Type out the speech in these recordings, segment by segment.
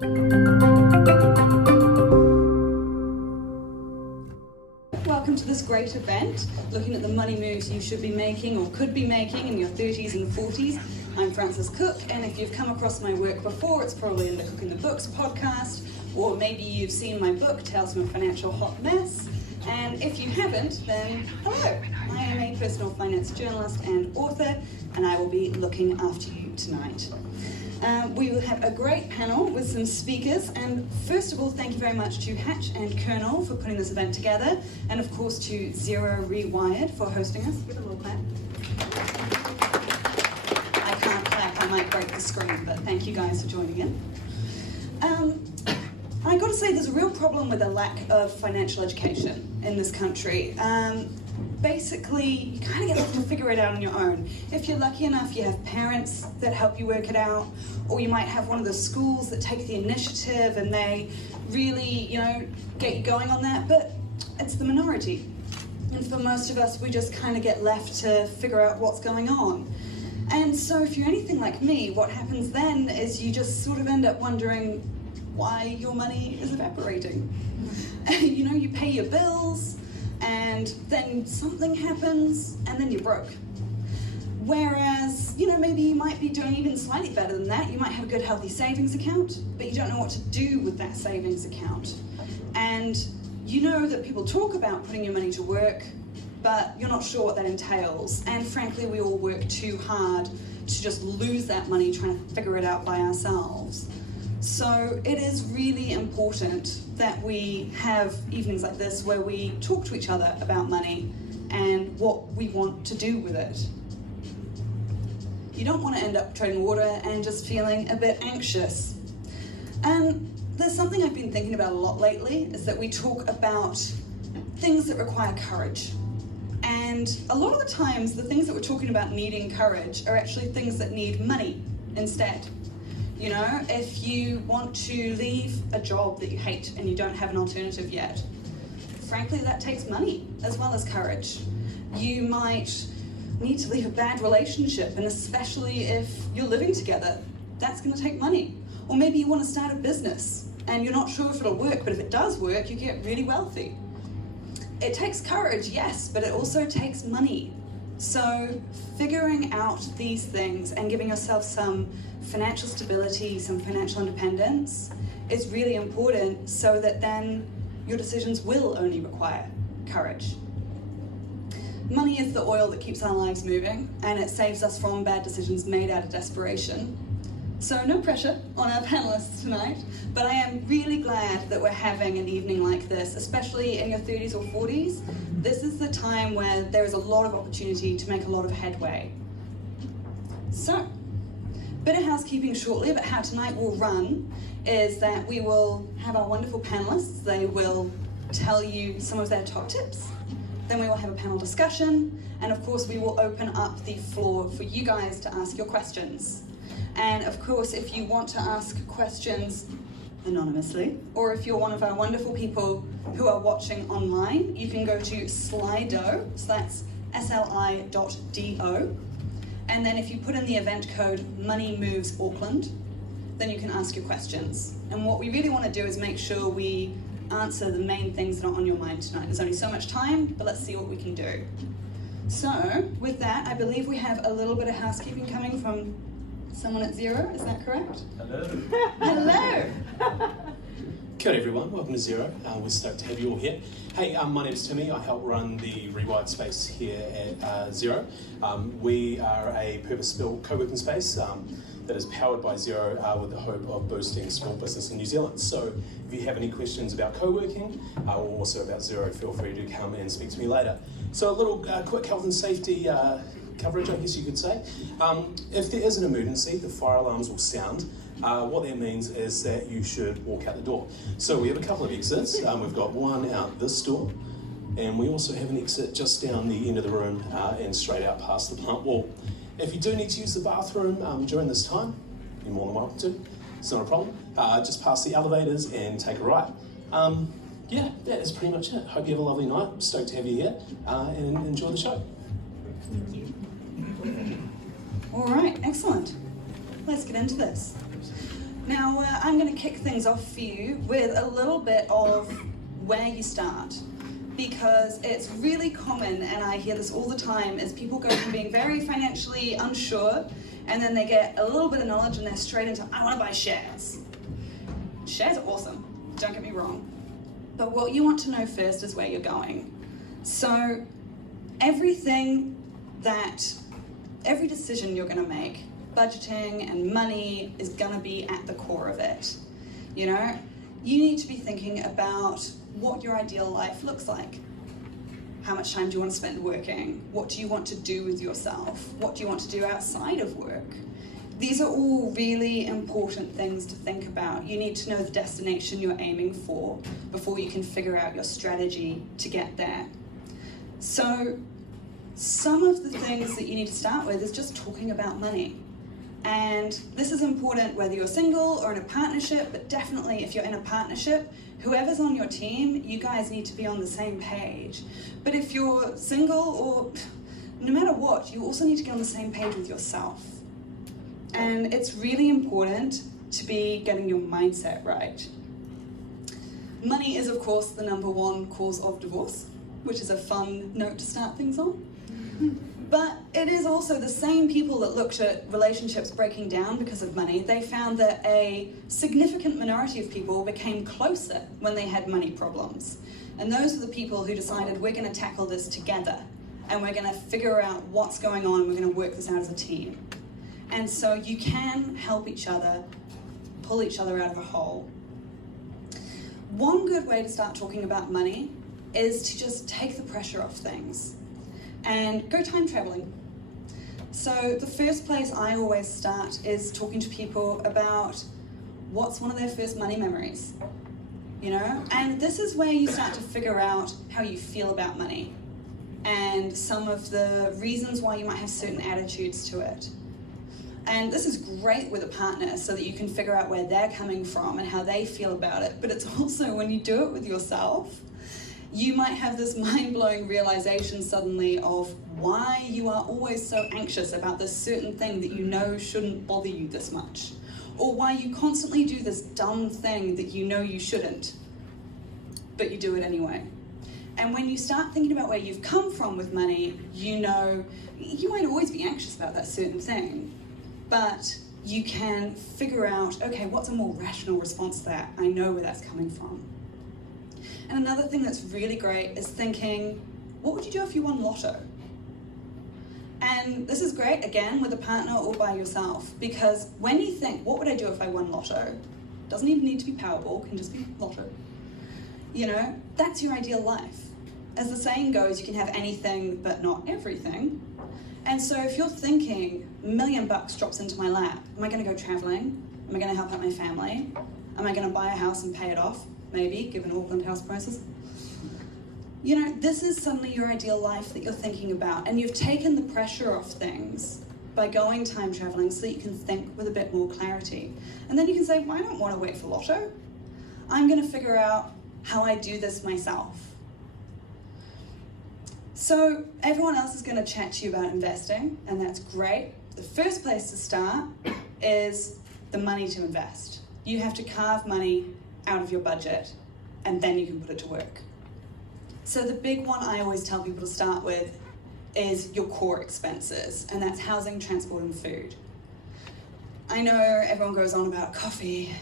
Welcome to this great event, looking at the money moves you should be making or could be making in your 30s and 40s. I'm Frances Cook, and if you've come across my work before, it's probably in the Cooking the Books podcast, or maybe you've seen my book, Tales from a Financial Hot Mess. And if you haven't, then hello. I am a personal finance journalist and author, and I will be looking after you tonight. We will have a great panel with some speakers, and first of all, thank you very much to Hatch and Kernel for putting this event together, and of course to Xero Rewired for hosting us. Give a little clap. I can't clap, I might break the screen, but thank you guys for joining in. I got to say, there's a real problem with a lack of financial education in this country. Basically, you kind of get left to figure it out on your own. If you're lucky enough, you have parents that help you work it out, or you might have one of the schools that take the initiative and they really, get you going on that, but it's the minority. And for most of us, we just kind of get left to figure out what's going on. And so if you're anything like me, what happens then is you just sort of end up wondering why your money is evaporating. You pay your bills, and then something happens, and then you're broke. Whereas, maybe you might be doing even slightly better than that. You might have a good, healthy savings account, but you don't know what to do with that savings account. And you know that people talk about putting your money to work, but you're not sure what that entails. And frankly, we all work too hard to just lose that money trying to figure it out by ourselves. So it is really important that we have evenings like this where we talk to each other about money and what we want to do with it. You don't want to end up treading water and just feeling a bit anxious. And there's something I've been thinking about a lot lately, is that we talk about things that require courage. And a lot of the times, the things that we're talking about needing courage are actually things that need money instead. If you want to leave a job that you hate and you don't have an alternative yet, frankly, that takes money as well as courage. You might need to leave a bad relationship, and especially if you're living together, that's going to take money. Or maybe you want to start a business and you're not sure if it'll work, but if it does work, you get really wealthy. It takes courage, yes, but it also takes money. So figuring out these things and giving yourself some financial stability, some financial independence is really important, so that then your decisions will only require courage. Money is the oil that keeps our lives moving, and it saves us from bad decisions made out of desperation. So no pressure on our panelists tonight, but I am really glad that we're having an evening like this, especially in your 30s or 40s. This is the time where there is a lot of opportunity to make a lot of headway. So, bit of housekeeping shortly about how tonight will run is that we will have our wonderful panelists. They will tell you some of their top tips. Then we will have a panel discussion, and of course we will open up the floor for you guys to ask your questions. And of course, if you want to ask questions anonymously, or if you're one of our wonderful people who are watching online, you can go to Slido, so that's sli.do, and then if you put in the event code Money Moves Auckland, then you can ask your questions. And what we really want to do is make sure we answer the main things that are on your mind tonight. There's only so much time, but let's see what we can do. So, with that, I believe we have a little bit of housekeeping coming from someone at Xero, is that correct? Hello. Hello. Kia ora everyone, welcome to Xero. We're stoked to have you all here. Hey, my name's Timmy. I help run the Rewired space here at Xero. We are a purpose-built co-working space that is powered by Xero with the hope of boosting small business in New Zealand. So if you have any questions about co-working or also about Xero, feel free to come and speak to me later. So a little quick health and safety coverage, I guess you could say. If there is an emergency, the fire alarms will sound. What that means is that you should walk out the door. So we have a couple of exits. We've got one out this door, and we also have an exit just down the end of the room and straight out past the plant wall. If you do need to use the bathroom during this time, you're more than welcome to. It's not a problem. Just pass the elevators and take a right. Yeah, that is pretty much it. Hope you have a lovely night. Stoked to have you here and enjoy the show. Thank you. All right, excellent. Let's get into this. Now, I'm going to kick things off for you with a little bit of where you start, because it's really common, and I hear this all the time, is people go from being very financially unsure, and then they get a little bit of knowledge and they're straight into, I want to buy shares. Shares are awesome, don't get me wrong. But what you want to know first is where you're going. So every decision you're going to make, budgeting and money, is going to be at the core of it. You know, you need to be thinking about what your ideal life looks like. How much time do you want to spend working? What do you want to do with yourself? What do you want to do outside of work? These are all really important things to think about. You need to know the destination you're aiming for before you can figure out your strategy to get there. So some of the things that you need to start with is just talking about money. And this is important whether you're single or in a partnership, but definitely if you're in a partnership, whoever's on your team, you guys need to be on the same page. But if you're single, or no matter what, you also need to get on the same page with yourself. And it's really important to be getting your mindset right. Money is, of course, the #1 cause of divorce, which is a fun note to start things on. But it is also the same people that looked at relationships breaking down because of money. They found that a significant minority of people became closer when they had money problems. And those are the people who decided, we're going to tackle this together, and we're going to figure out what's going on, and we're going to work this out as a team. And so you can help each other, pull each other out of a hole. One good way to start talking about money is to just take the pressure off things and go time traveling. So the first place I always start is talking to people about what's one of their first money memories, you know? And this is where you start to figure out how you feel about money and some of the reasons why you might have certain attitudes to it. And this is great with a partner so that you can figure out where they're coming from and how they feel about it. But it's also when you do it with yourself, you might have this mind-blowing realization suddenly of why you are always so anxious about this certain thing that you know shouldn't bother you this much. Or why you constantly do this dumb thing that you know you shouldn't, but you do it anyway. And when you start thinking about where you've come from with money, you know you might always be anxious about that certain thing, but you can figure out, okay, what's a more rational response to that? I know where that's coming from. And another thing that's really great is thinking, what would you do if you won lotto? And this is great, again, with a partner or by yourself, because when you think, what would I do if I won lotto? Doesn't even need to be Powerball, can just be lotto. You know, that's your ideal life. As the saying goes, you can have anything but not everything. And so if you're thinking, $1 million drops into my lap, am I going to go traveling? Am I going to help out my family? Am I going to buy a house and pay it off? Maybe, given Auckland house prices. You know, this is suddenly your ideal life that you're thinking about, and you've taken the pressure off things by going time traveling so that you can think with a bit more clarity. And then you can say, well, I don't want to wait for lotto. I'm going to figure out how I do this myself. So everyone else is going to chat to you about investing, and that's great. The first place to start is the money to invest. You have to carve money out of your budget, and then you can put it to work. So the big one I always tell people to start with is your core expenses, and that's housing, transport, and food. I know everyone goes on about coffee,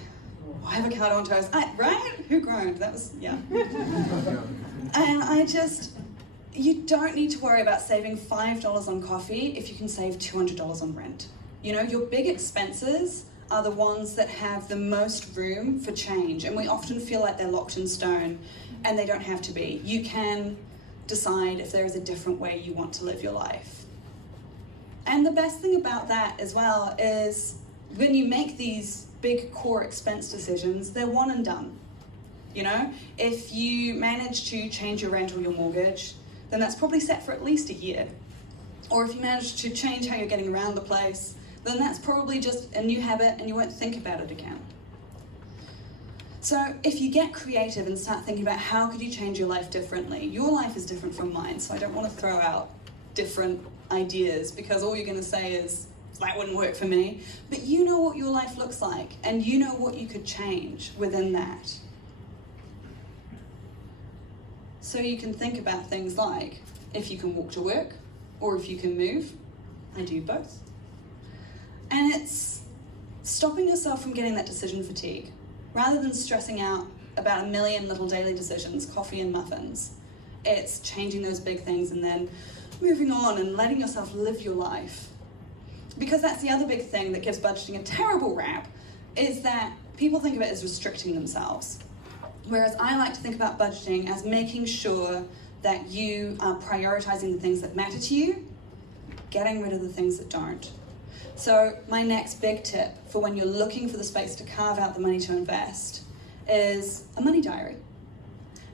or avocado on toast, right? Who groaned? That was, yeah. And you don't need to worry about saving $5 on coffee if you can save $200 on rent. You know, your big expenses are the ones that have the most room for change, and we often feel like they're locked in stone, and they don't have to be. You can decide if there is a different way you want to live your life. And the best thing about that as well is when you make these big core expense decisions, they're one and done. You know, if you manage to change your rent or your mortgage, then that's probably set for at least a year. Or if you manage to change how you're getting around the place, then that's probably just a new habit and you won't think about it again. So if you get creative and start thinking about how could you change your life differently, your life is different from mine, so I don't want to throw out different ideas because all you're going to say is, that wouldn't work for me. But you know what your life looks like, and you know what you could change within that. So you can think about things like, if you can walk to work, or if you can move. I do both. And it's stopping yourself from getting that decision fatigue. Rather than stressing out about a million little daily decisions, coffee and muffins, it's changing those big things and then moving on and letting yourself live your life. Because that's the other big thing that gives budgeting a terrible rap, is that people think of it as restricting themselves. Whereas I like to think about budgeting as making sure that you are prioritizing the things that matter to you, getting rid of the things that don't. So my next big tip for when you're looking for the space to carve out the money to invest is a money diary.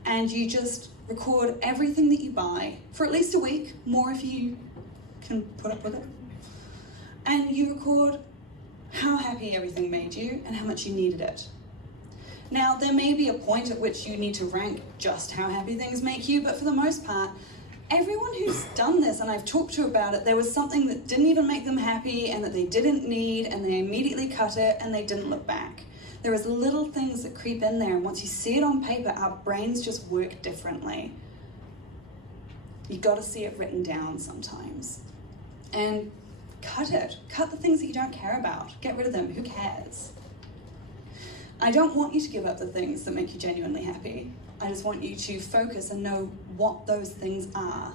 And you just record everything that you buy for at least a week, more if you can put up with it. And you record how happy everything made you and how much you needed it. Now, there may be a point at which you need to rank just how happy things make you, but for the most part, everyone who's done this, and I've talked to about it, there was something that didn't even make them happy and that they didn't need, and they immediately cut it and they didn't look back. There is little things that creep in there, and once you see it on paper, our brains just work differently. You got to see it written down sometimes. And cut it. Cut the things that you don't care about. Get rid of them. Who cares? I don't want you to give up the things that make you genuinely happy. I just want you to focus and know what those things are.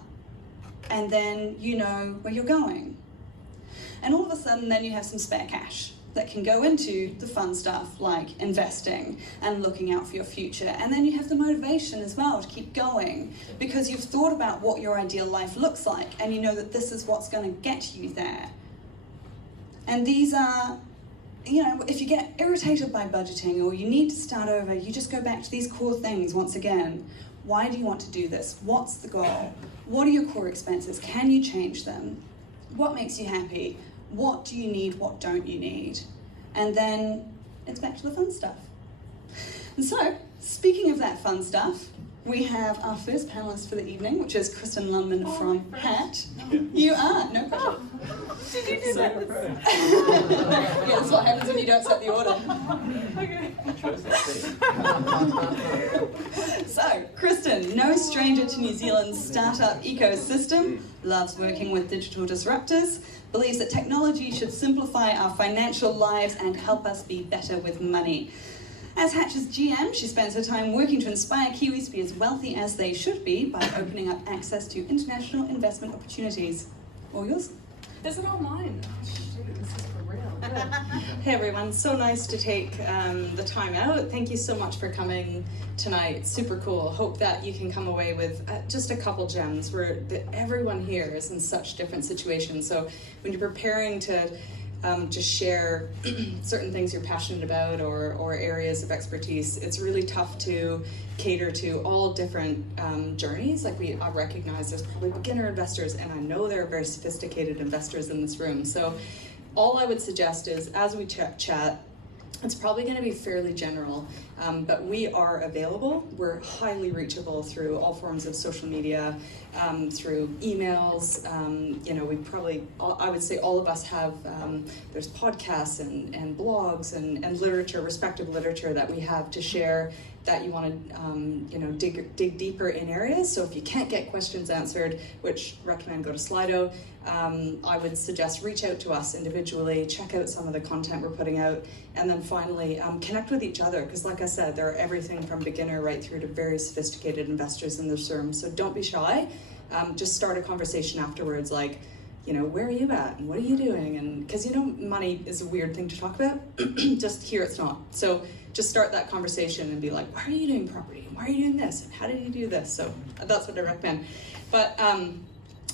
And then you know where you're going. And all of a sudden, then you have some spare cash that can go into the fun stuff like investing and looking out for your future. And then you have the motivation as well to keep going because you've thought about what your ideal life looks like and you know that this is what's going to get you there. And these are, you know, if you get irritated by budgeting or you need to start over, you just go back to these core things once again. Why do you want to do this? What's the goal? What are your core expenses? Can you change them? What makes you happy? What do you need? What don't you need? And then it's back to the fun stuff. And so, speaking of that fun stuff, we have our first panelist for the evening, which is Kristen Lemon from Hat. You are, no pressure. Did you do that? Yeah, that's what happens when you don't set the order. Okay. So, Kristen, no stranger to New Zealand's startup ecosystem, loves working with digital disruptors, believes that technology should simplify our financial lives and help us be better with money. As Hatch's GM, she spends her time working to inspire Kiwis to be as wealthy as they should be by opening up access to international investment opportunities. All yours? Is it all mine? Oh, shoot, this is for real. Good. Hey everyone, so nice to take the time out. Thank you so much for coming tonight. Super cool. Hope that you can come away with just a couple gems where everyone here is in such different situations. So when you're preparing to just share certain things you're passionate about or areas of expertise, it's really tough to cater to all different journeys. Like I recognize there's probably beginner investors, and I know there are very sophisticated investors in this room. So all I would suggest is, as we chat, it's probably going to be fairly general, but we are available. We're highly reachable through all forms of social media, through emails. We probably, I would say all of us have, there's podcasts and blogs and literature, respective literature that we have to share that you want to, dig deeper in areas. So if you can't get questions answered, which recommend go to Slido, I would suggest reach out to us individually, check out some of the content we're putting out, and then finally connect with each other, because like I said, there are everything from beginner right through to very sophisticated investors in this room. So don't be shy. Just start a conversation afterwards, like, where are you at and what are you doing? And because money is a weird thing to talk about. Just here it's not. So just start that conversation and be like, why are you doing property? And why are you doing this? And how did you do this? So that's what I recommend. But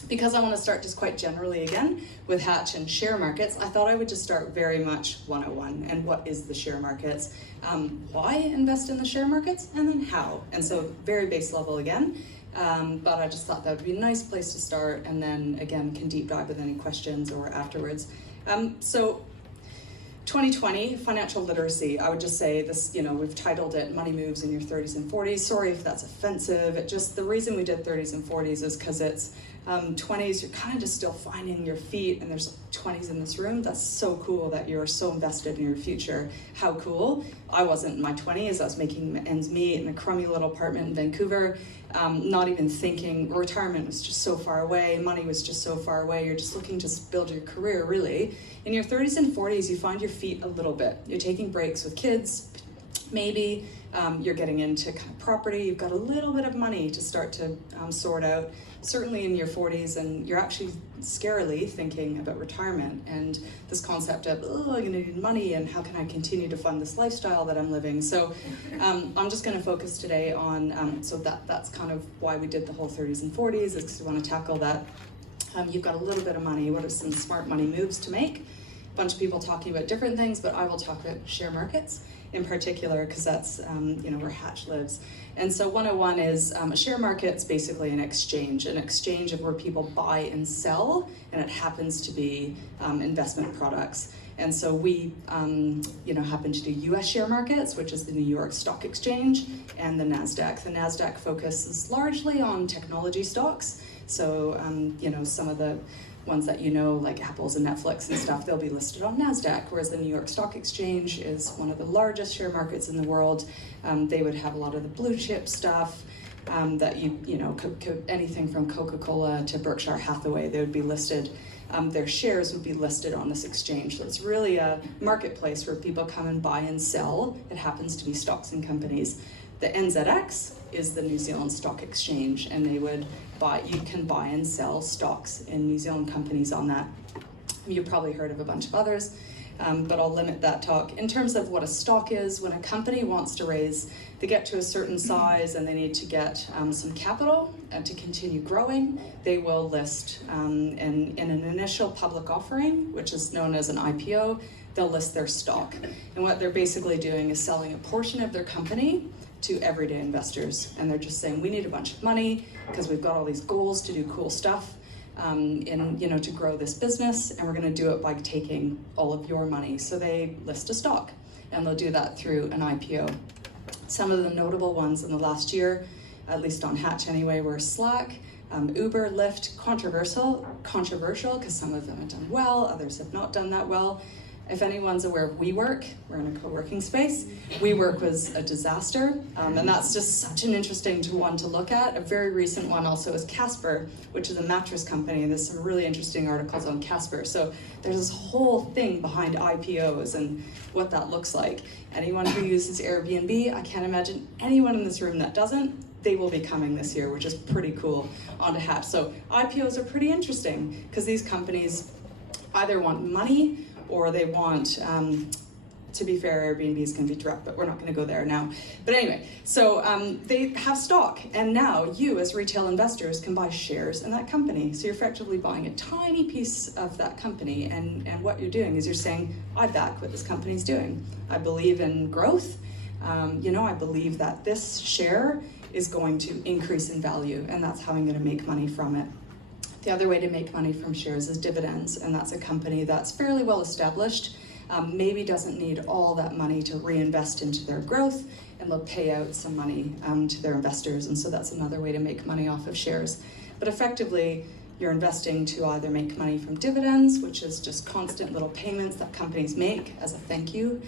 because I want to start just quite generally again with Hatch and share markets, I thought I would just start very much 101. And what is the share markets? Why invest in the share markets? And then how? And so very base level again. But I just thought that would be a nice place to start, and then again can deep dive with any questions or afterwards. So 2020, financial literacy. I would just say this, we've titled it Money Moves in Your 30's and 40's. Sorry if that's offensive. The reason we did 30's and 40's is because it's 20s, you're kind of just still finding your feet, and there's 20s in this room. That's so cool that you're so invested in your future. How cool. I wasn't in my 20s. I was making ends meet in a crummy little apartment in Vancouver, not even thinking. Retirement was just so far away. Money was just so far away. You're just looking to build your career, really. In your 30s and 40s, you find your feet a little bit. You're taking breaks with kids, maybe. You're getting into kind of property. You've got a little bit of money to start to sort out. Certainly in your 40s, and you're actually scarily thinking about retirement and this concept of, oh, I'm gonna need money, and how can I continue to fund this lifestyle that I'm living? So I'm just gonna focus today on, so that's kind of why we did the whole 30s and 40s, is because we wanna tackle that. You've got a little bit of money. What are some smart money moves to make? A bunch of people talking about different things, but I will talk about share markets in particular, because that's where Hatch lives. And so 101 is a share market's basically an exchange of where people buy and sell, and it happens to be investment products. And so we happen to do US share markets, which is the New York Stock Exchange, and the NASDAQ. The NASDAQ focuses largely on technology stocks. So some of the ones that like Apple's and Netflix and stuff, they'll be listed on NASDAQ, whereas the New York Stock Exchange is one of the largest share markets in the world. They would have a lot of the blue chip stuff that anything from Coca-Cola to Berkshire Hathaway, they would be listed. Their shares would be listed on this exchange. So it's really a marketplace where people come and buy and sell. It happens to be stocks and companies. The NZX is the New Zealand Stock Exchange, and you can buy and sell stocks in New Zealand companies on that. You've probably heard of a bunch of others, but I'll limit that talk. In terms of what a stock is, when a company wants to they get to a certain size and they need to get some capital to continue growing, they will list in an initial public offering, which is known as an IPO, they'll list their stock. And what they're basically doing is selling a portion of their company to everyday investors, and they're just saying, we need a bunch of money because we've got all these goals to do cool stuff to grow this business, and we're going to do it by taking all of your money. So they list a stock, and they'll do that through an IPO. Some of the notable ones in the last year, at least on Hatch anyway, were Slack, Uber, Lyft. Controversial because some of them have done well, others have not done that well. If anyone's aware of WeWork, we're in a co-working space. WeWork was a disaster, and that's just such an interesting one to look at. A very recent one also is Casper, which is a mattress company, and there's some really interesting articles on Casper. So there's this whole thing behind IPOs and what that looks like. Anyone who uses Airbnb, I can't imagine anyone in this room that doesn't. They will be coming this year, which is pretty cool, onto Hatch. So IPOs are pretty interesting because these companies either want money or they want, to be fair, Airbnb is going to be direct, but we're not going to go there now. But anyway, so they have stock, and now you as retail investors can buy shares in that company. So you're effectively buying a tiny piece of that company, and what you're doing is you're saying, I back what this company's doing. I believe in growth. I believe that this share is going to increase in value, and that's how I'm going to make money from it. The other way to make money from shares is dividends, and that's a company that's fairly well established, maybe doesn't need all that money to reinvest into their growth, and they'll pay out some money to their investors, and so that's another way to make money off of shares. But effectively, you're investing to either make money from dividends, which is just constant little payments that companies make as a thank you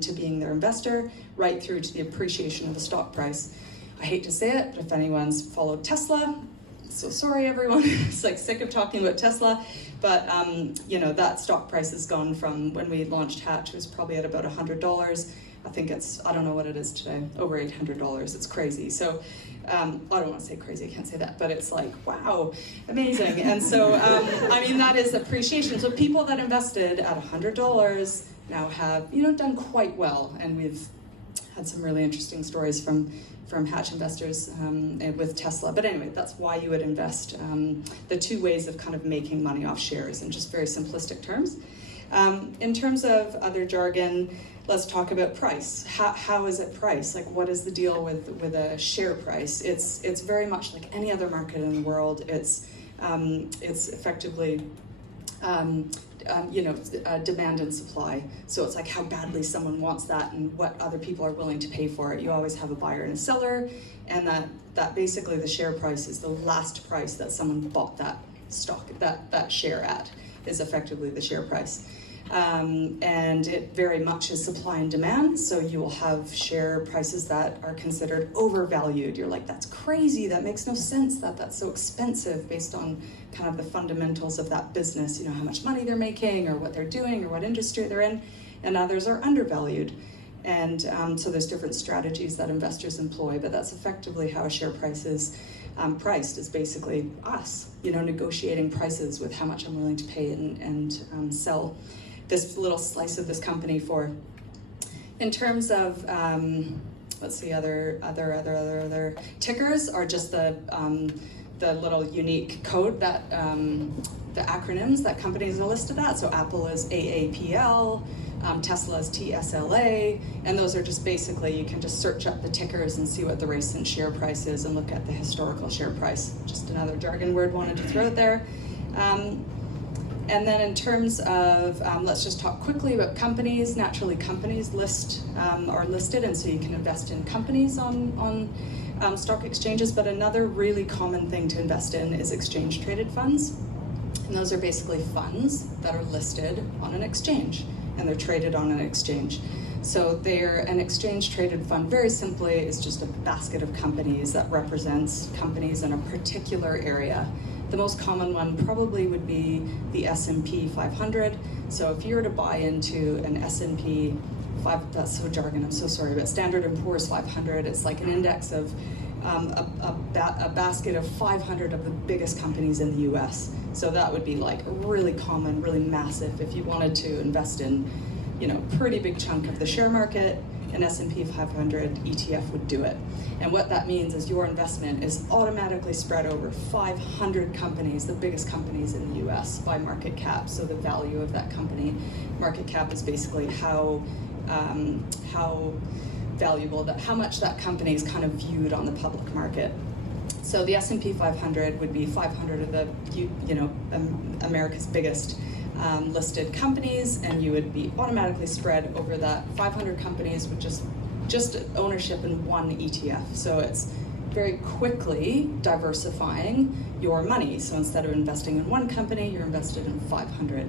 to being their investor, right through to the appreciation of the stock price. I hate to say it, but if anyone's followed Tesla, so sorry everyone, it's like sick of talking about Tesla, but that stock price has gone from when we launched Hatch, it was probably at about $100. I think I don't know what it is today, over $800, it's crazy. So I don't want to say crazy, I can't say that, but it's like, wow, amazing. And so, that is appreciation. So people that invested at $100 now have, done quite well, and we've had some really interesting stories from Hatch investors with Tesla. But anyway, that's why you would invest. The two ways of kind of making money off shares in just very simplistic terms. In terms of other jargon, let's talk about price. How is it priced? Like, what is the deal with a share price? It's very much like any other market in the world. It's effectively demand and supply. So it's like how badly someone wants that and what other people are willing to pay for it. You always have a buyer and a seller, and that basically the share price is the last price that someone bought that stock, that share at, is effectively the share price. And it very much is supply and demand, so you will have share prices that are considered overvalued. You're like, that's crazy, that makes no sense, that's so expensive based on kind of the fundamentals of that business, you know, how much money they're making or what they're doing or what industry they're in, and others are undervalued. And so there's different strategies that investors employ, but that's effectively how a share price is priced, is basically us, you know, negotiating prices with how much I'm willing to pay and sell this little slice of this company for. In terms of, let's see, other tickers are just the little unique code that, the acronyms that companies are listed at. So Apple is AAPL, Tesla is TSLA, and those are just basically, you can just search up the tickers and see what the recent share price is and look at the historical share price. Just another jargon word wanted to throw out there. And then in terms of, let's just talk quickly about companies. Naturally, companies are listed, and so you can invest in companies on stock exchanges, but another really common thing to invest in is exchange-traded funds. And those are basically funds that are listed on an exchange, and they're traded on an exchange. So an exchange-traded fund, very simply, is just a basket of companies that represents companies in a particular area. The most common one probably would be the S&P 500. So if you were to buy into an S&P 5, that's so jargon, I'm so sorry, but Standard & Poor's 500, it's like an index of a basket of 500 of the biggest companies in the US. So that would be like really common, really massive. If you wanted to invest in, you know, pretty big chunk of the share market, an S&P 500 ETF would do it. And what that means is your investment is automatically spread over 500 companies, the biggest companies in the US, by market cap. So the value of that company, market cap is basically how valuable, how much that company is kind of viewed on the public market. So the S&P 500 would be 500 of the, America's biggest listed companies, and you would be automatically spread over that 500 companies with just ownership in one ETF. So it's very quickly diversifying your money. So instead of investing in one company, you're invested in 500.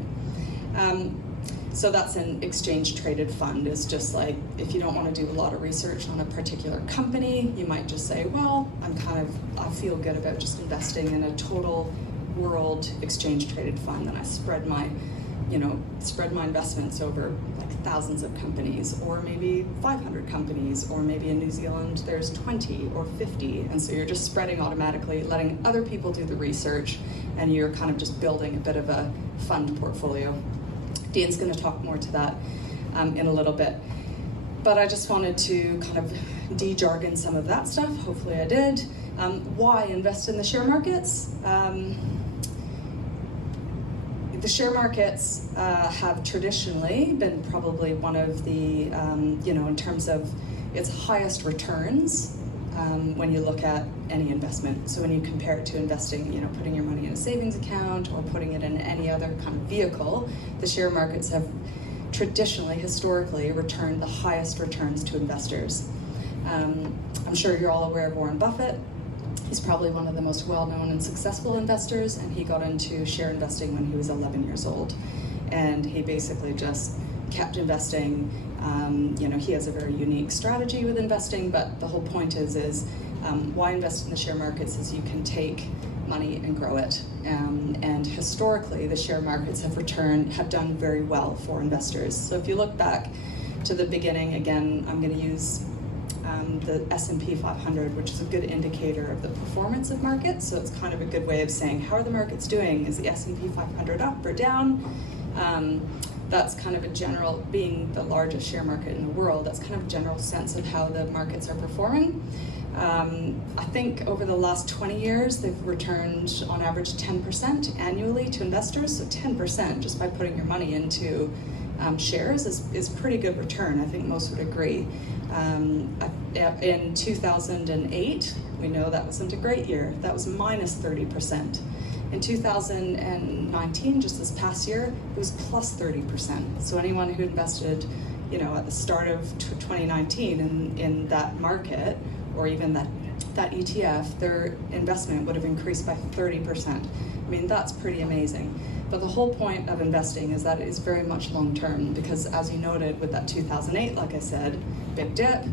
So that's an exchange-traded fund. Is just like, if you don't want to do a lot of research on a particular company, you might just say, well, I feel good about just investing in a total world exchange-traded fund, and I spread my investments over like thousands of companies, or maybe 500 companies, or maybe in New Zealand there's 20 or 50, and so you're just spreading automatically, letting other people do the research, and you're kind of just building a bit of a fund portfolio. Dean's going to talk more to that in a little bit. But I just wanted to kind of de-jargon some of that stuff. Hopefully I did. Why invest in the share markets? The share markets have traditionally been probably one of the, in terms of its highest returns when you look at any investment. So when you compare it to investing, putting your money in a savings account or putting it in any other kind of vehicle, the share markets have traditionally, historically, returned the highest returns to investors. I'm sure you're all aware of Warren Buffett. He's probably one of the most well-known and successful investors, and he got into share investing when he was 11 years old. And he basically just kept investing. He has a very unique strategy with investing, but the whole point is why invest in the share markets is you can take money and grow it. And historically, the share markets have done very well for investors. So if you look back to the beginning, again, I'm going to use the S&P 500, which is a good indicator of the performance of markets. So it's kind of a good way of saying, how are the markets doing? Is the S&P 500 up or down? That's kind of a general, being the largest share market in the world, that's kind of a general sense of how the markets are performing. I think over the last 20 years, they've returned on average 10% annually to investors. So 10% just by putting your money into shares is pretty good return. I think most would agree. In 2008, we know that wasn't a great year. That was minus 30%. In 2019, just this past year, it was plus 30%. So anyone who invested, at the start of 2019 in that market, or even that ETF, their investment would have increased by 30%. I mean, that's pretty amazing. But the whole point of investing is that it is very much long term, because as you noted with that 2008, like I said, big dip.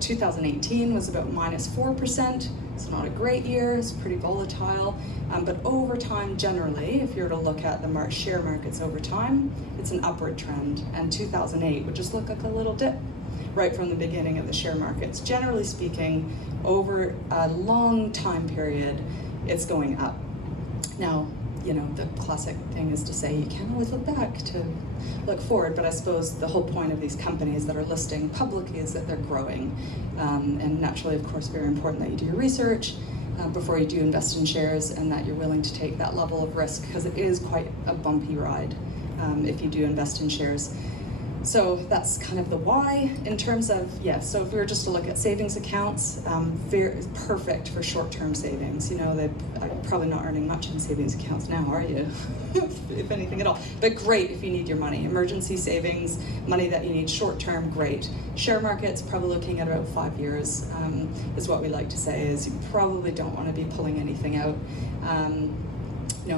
2018 was about minus 4%. It's not a great year, it's pretty volatile. But over time, generally, if you were to look at the share markets over time, it's an upward trend. And 2008 would just look like a little dip right from the beginning of the share markets. Generally speaking, over a long time period, it's going up. Now, the classic thing is to say you can't always look back to look forward, but I suppose the whole point of these companies that are listing publicly is that they're growing. And naturally, of course, very important that you do your research before you do invest in shares, and that you're willing to take that level of risk, because it is quite a bumpy ride if you do invest in shares. So that's kind of the why. In terms of, so if we were just to look at savings accounts, very perfect for short-term savings. They're probably not earning much in savings accounts now, are you? If anything at all. But great if you need your money. Emergency savings, money that you need short-term, great. Share markets, probably looking at about 5 years, is what we like to say, is you probably don't want to be pulling anything out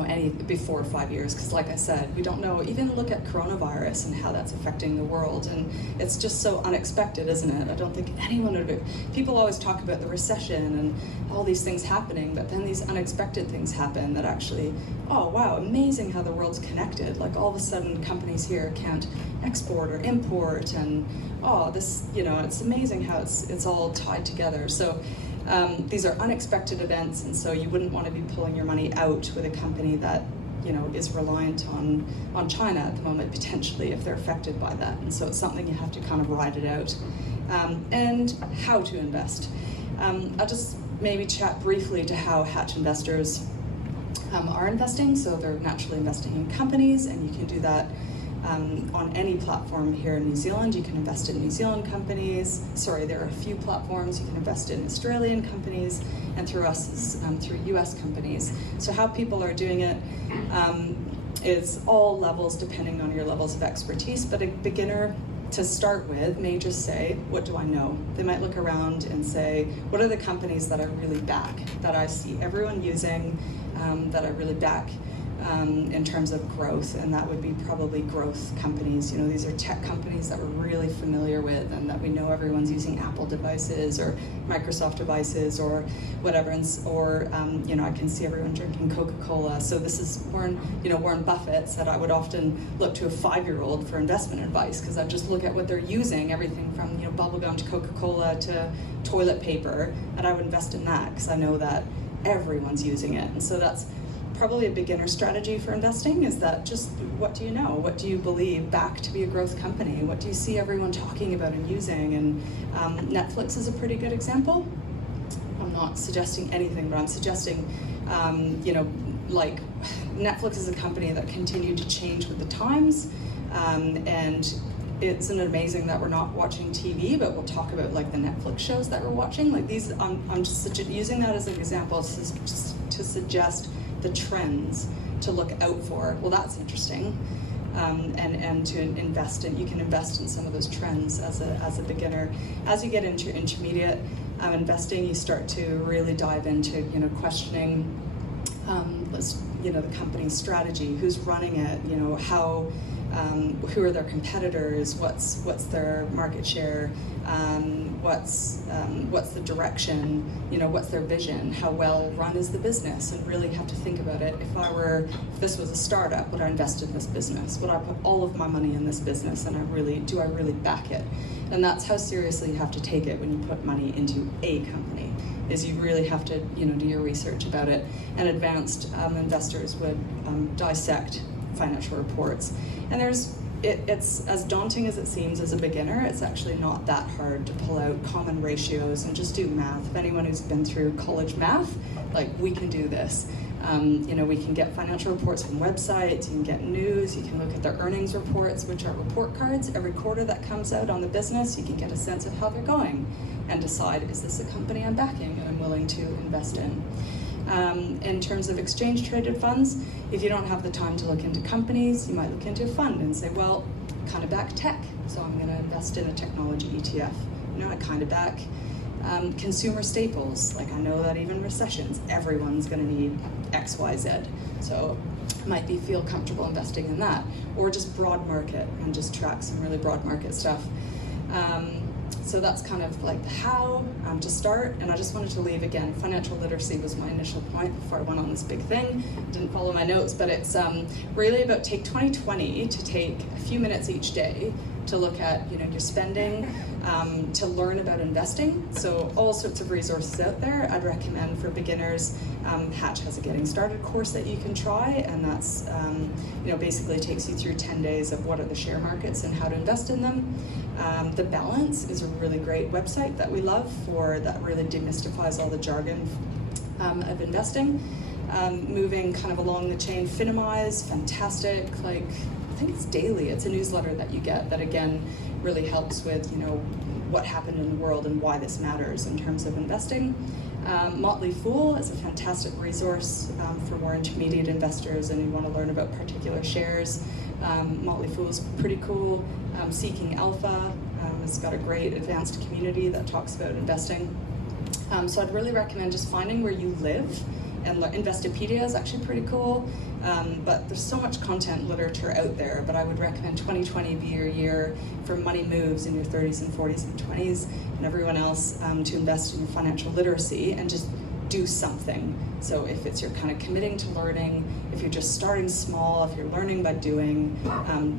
any before 5 years, because like I said, we don't know. Even look at coronavirus and how that's affecting the world, and it's just so unexpected, isn't it? I don't think anyone would. People always talk about the recession and all these things happening, but then these unexpected things happen that actually, oh wow, amazing how the world's connected. Like all of a sudden, companies here can't export or import, and it's amazing how it's all tied together. So. These are unexpected events, and so you wouldn't want to be pulling your money out with a company that is reliant on China at the moment, potentially, if they're affected by that. And so it's something you have to kind of ride it out. And how to invest. I'll just maybe chat briefly to how Hatch investors are investing. So they're naturally investing in companies, and you can do that on any platform here in New Zealand. You can invest in New Zealand companies. There are a few platforms. You can invest in Australian companies, and through us is through US companies. So how people are doing it is all levels depending on your levels of expertise, but a beginner to start with may just say, what do I know? They might look around and say, what are the companies that I really back, that I see everyone using, that I really back in terms of growth? And that would be probably growth companies. These are tech companies that we're really familiar with, and that we know everyone's using Apple devices or Microsoft devices or whatever. I can see everyone drinking Coca-Cola. So this is Warren Buffett said I would often look to a 5-year-old for investment advice, because I just look at what they're using, everything from bubblegum to Coca-Cola to toilet paper, and I would invest in that because I know that everyone's using it. And so that's probably a beginner strategy for investing, is that just what do you know? What do you believe back to be a growth company? What do you see everyone talking about and using? And Netflix is a pretty good example. I'm not suggesting anything, but I'm suggesting, like Netflix is a company that continued to change with the times, and isn't it amazing that we're not watching TV, but we'll talk about like the Netflix shows that we're watching. Like these, I'm just using that as an example to suggest the trends to look out for. Well, that's interesting, and to invest in. You can invest in some of those trends as a beginner. As you get into intermediate investing, you start to really dive into questioning the company's strategy, who's running it, how. Who are their competitors? What's their market share? What's the direction? What's their vision? How well run is the business? And really have to think about it. If this was a startup, would I invest in this business? Would I put all of my money in this business? And do I really back it? And that's how seriously you have to take it when you put money into a company. Is you really have to do your research about it. And advanced investors would dissect financial reports. And it's as daunting as it seems as a beginner. It's actually not that hard to pull out common ratios and just do math. If anyone who's been through college math, like we can do this. We can get financial reports from websites, you can get news, you can look at their earnings reports, which are report cards. Every quarter that comes out on the business, you can get a sense of how they're going and decide, is this a company I'm backing and I'm willing to invest in? In terms of exchange traded funds, if you don't have the time to look into companies, you might look into a fund and say, well, I kind of back tech, so I'm going to invest in a technology ETF. I kind of back consumer staples. Like, I know that even recessions, everyone's going to need X, Y, Z. So might feel comfortable investing in that, or just broad market and just track some really broad market stuff. So that's kind of like the how to start. And I just wanted to leave again, financial literacy was my initial point before I went on this big thing. Didn't follow my notes, but it's really about take 2020 to take a few minutes each day to look at your spending, to learn about investing. So all sorts of resources out there. I'd recommend for beginners, Hatch has a getting started course that you can try, and that's basically takes you through 10 days of what are the share markets and how to invest in them. The Balance is a really great website that we love that really demystifies all the jargon of investing. Moving kind of along the chain, Finimize, fantastic. I think it's daily. It's a newsletter that you get that again really helps with what happened in the world and why this matters in terms of investing. Motley Fool is a fantastic resource for more intermediate investors and who want to learn about particular shares. Motley Fool is pretty cool. Seeking Alpha has got a great advanced community that talks about investing. So I'd really recommend just finding where you live, and Investopedia is actually pretty cool. But there's so much content literature out there, but I would recommend 2020 be your year for money moves in your 30s and 40s and 20s, and everyone else to invest in your financial literacy and just do something. So if it's you're kind of committing to learning, if you're just starting small, if you're learning by doing,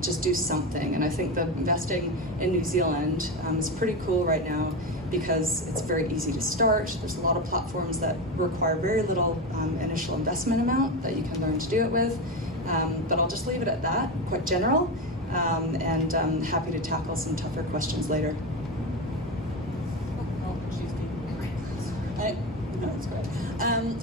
just do something. And I think the investing in New Zealand is pretty cool right now because it's very easy to start. There's a lot of platforms that require very little initial investment amount that you can learn to do it with. But I'll just leave it at that, quite general, and I'm happy to tackle some tougher questions later. No, it's great.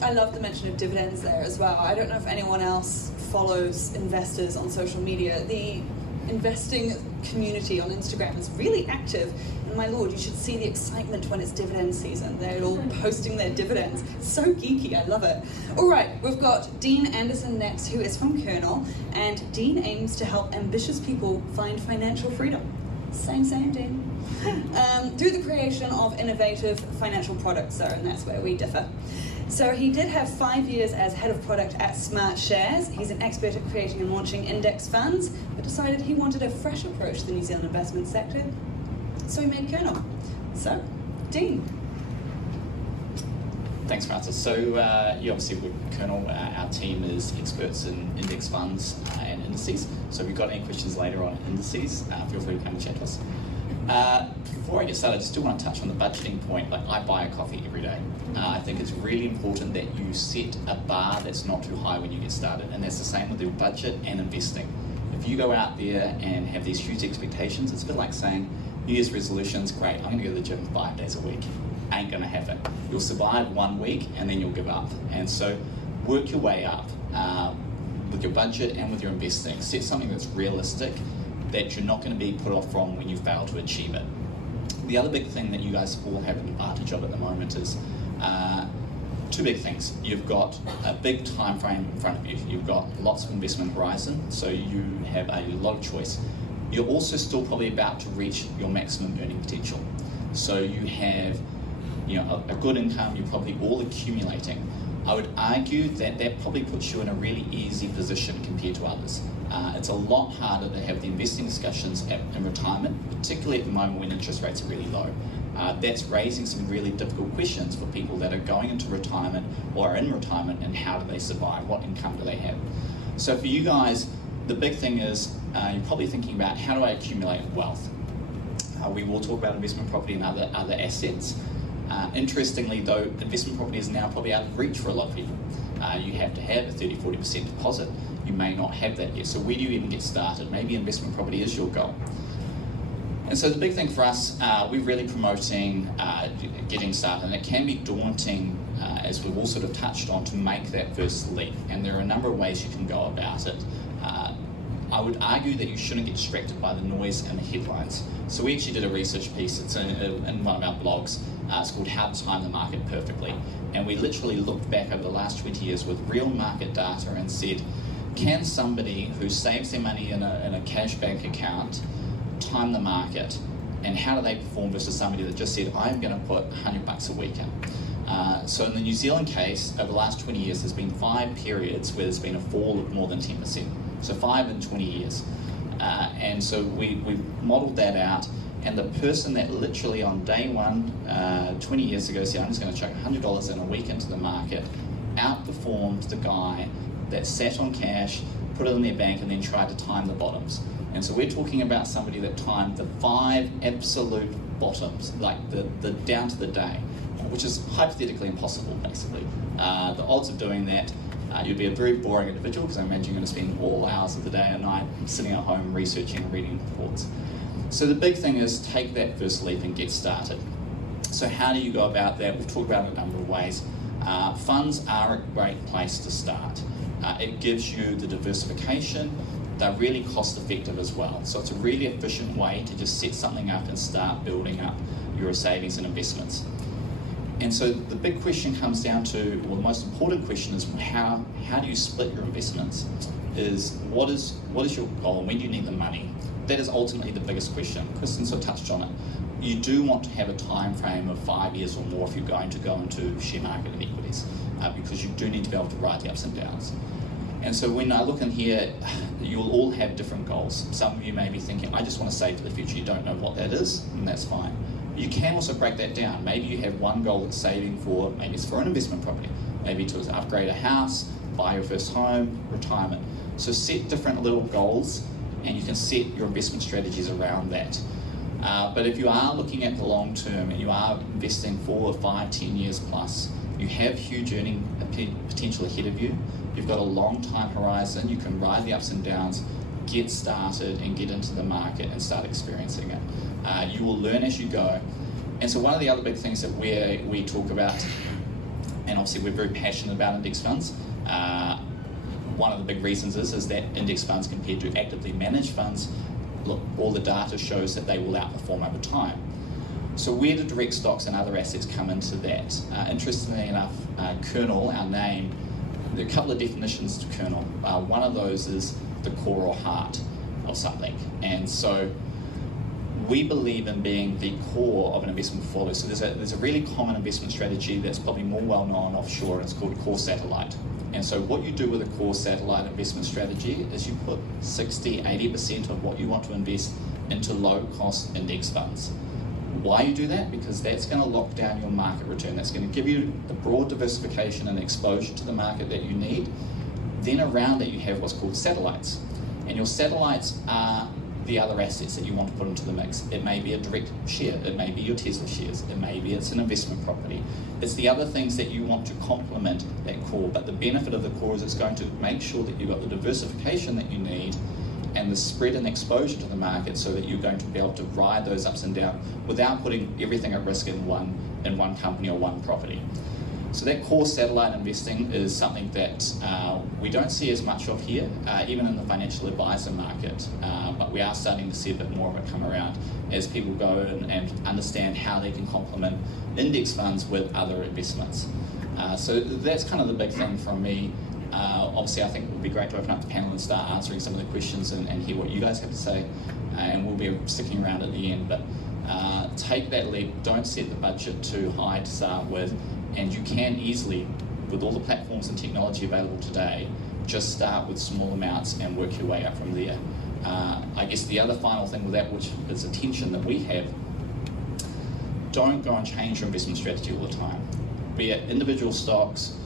I love the mention of dividends there as well. I don't know if anyone else follows investors on social media. The investing community on Instagram is really active, and my lord, you should see the excitement when it's dividend season. They're all posting their dividends. It's so geeky, I love it. All right, we've got Dean Anderson next, who is from Kernel, and Dean aims to help ambitious people find financial freedom. Same, Dean. Through the creation of innovative financial products, though, and that's where we differ. So he did have 5 years as head of product at Smart Shares. He's an expert at creating and launching index funds, but decided he wanted a fresh approach to the New Zealand investment sector, so he made Kernel. So, Dean. Thanks, Francis. So, you obviously with Kernel, our team is experts in index funds and indices. So if you've got any questions later on indices, feel free to come and chat to us. Before I get started, I just do want to touch on the budgeting point. I buy a coffee every day. I think it's really important that you set a bar that's not too high when you get started, and that's the same with your budget and investing. If you go out there and have these huge expectations, it's a bit like saying, New Year's resolutions, great, I'm going to go to the gym 5 days a week. Ain't going to happen. You'll survive 1 week and then you'll give up. And so work your way up with your budget and with your investing. Set something that's realistic, that you're not going to be put off from when you fail to achieve it. The other big thing that you guys all have an advantage of at the moment is two big things. You've got a big time frame in front of you. You've got lots of investment horizon, so you have a lot of choice. You're also still probably about to reach your maximum earning potential. So you have a good income, you're probably all accumulating. I would argue that that probably puts you in a really easy position compared to others. It's a lot harder to have the investing discussions in retirement, particularly at the moment when interest rates are really low. That's raising some really difficult questions for people that are going into retirement or are in retirement, and how do they survive? What income do they have? So for you guys, the big thing is you're probably thinking about, how do I accumulate wealth? We will talk about investment property and other assets. Interestingly though, investment property is now probably out of reach for a lot of people. You have to have a 30-40% deposit. You may not have that yet. So where do you even get started? Maybe investment property is your goal. And so the big thing for us, we're really promoting getting started, and it can be daunting, as we've all sort of touched on, to make that first leap. And there are a number of ways you can go about it. I would argue that you shouldn't get distracted by the noise and the headlines. So we actually did a research piece, it's in one of our blogs, it's called How to Time the Market Perfectly. And we literally looked back over the last 20 years with real market data and said, can somebody who saves their money in a cash bank account time the market, and how do they perform versus somebody that just said, I'm going to put $100 a week in. So in the New Zealand case, over the last 20 years, there's been 5 periods where there's been a fall of more than 10%. So 5 in 20 years. And so we modelled that out, and the person that literally on day one, 20 years ago, said, I'm just going to chuck $100 in a week into the market, outperformed the guy that sat on cash, put it in their bank, and then tried to time the bottoms. And so we're talking about somebody that timed the 5 absolute bottoms, like the down to the day, which is hypothetically impossible, basically. The odds of doing that, you'd be a very boring individual, because I imagine you're going to spend all hours of the day and night sitting at home researching and reading reports. So the big thing is take that first leap and get started. So how do you go about that? We've talked about it a number of ways. Funds are a great place to start. It gives you the diversification. They're really cost effective as well. So it's a really efficient way to just set something up and start building up your savings and investments. And so the big question comes down to, well, the most important question is how do you split your investments? Is what is your goal and when do you need the money? That is ultimately the biggest question. Kristen sort of touched on it. You do want to have a time frame of 5 years or more if you're going to go into share market and equities, because you do need to be able to ride the ups and downs. And so when I look in here, you'll all have different goals. Some of you may be thinking, I just want to save for the future. You don't know what that is, and that's fine. You can also break that down. Maybe you have one goal that's saving for, maybe it's for an investment property, maybe to upgrade a house, buy your first home, retirement. So set different little goals, and you can set your investment strategies around that. But if you are looking at the long term and you are investing 4 or 5, 10 years plus, you have huge earning potential ahead of you. You've got a long time horizon. You can ride the ups and downs, get started and get into the market and start experiencing it. You will learn as you go. And so one of the other big things that we talk about, and obviously we're very passionate about index funds, one of the big reasons is that index funds compared to actively managed funds, look, all the data shows that they will outperform over time. So where do direct stocks and other assets come into that? Interestingly enough, Kernel, our name, there are a couple of definitions to Kernel. One of those is the core or heart of something. And so we believe in being the core of an investment portfolio. So there's a really common investment strategy that's probably more well known offshore, and it's called core satellite. And so what you do with a core satellite investment strategy is you put 60-80% of what you want to invest into low cost index funds. Why you do that? Because that's going to lock down your market return. That's going to give you the broad diversification and exposure to the market that you need. Then around that you have what's called satellites. And your satellites are the other assets that you want to put into the mix. It may be a direct share, it may be your Tesla shares, it may be it's an investment property. It's the other things that you want to complement that core, but the benefit of the core is it's going to make sure that you've got the diversification that you need and the spread and exposure to the market so that you're going to be able to ride those ups and downs without putting everything at risk in one company or one property. So that core satellite investing is something that we don't see as much of here, even in the financial advisor market, but we are starting to see a bit more of it come around as people go and understand how they can complement index funds with other investments. So that's kind of the big thing from me. Obviously, I think it would be great to open up the panel and start answering some of the questions and hear what you guys have to say, and we'll be sticking around at the end. But take that leap, don't set the budget too high to start with, and you can easily, with all the platforms and technology available today, just start with small amounts and work your way up from there. I guess the other final thing with that, which is a tension that we have, don't go and change your investment strategy all the time. Be it individual stocks,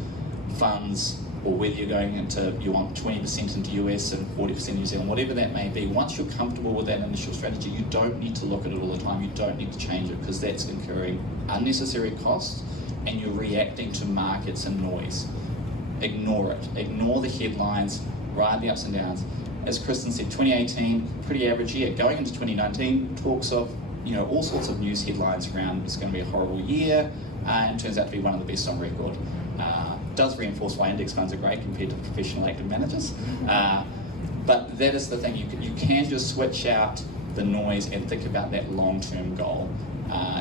funds, or whether you're going into, you want 20% into US and 40% New Zealand, whatever that may be, once you're comfortable with that initial strategy, you don't need to look at it all the time, you don't need to change it, because that's incurring unnecessary costs and you're reacting to markets and noise. Ignore it. Ignore the headlines, ride the ups and downs. as Kristen said, 2018, pretty average year. Going into 2019, talks of all sorts of news headlines around it's going to be a horrible year, and turns out to be one of the best on record. Does reinforce why index funds are great compared to professional active managers. But that is the thing, you can just switch out the noise and think about that long-term goal.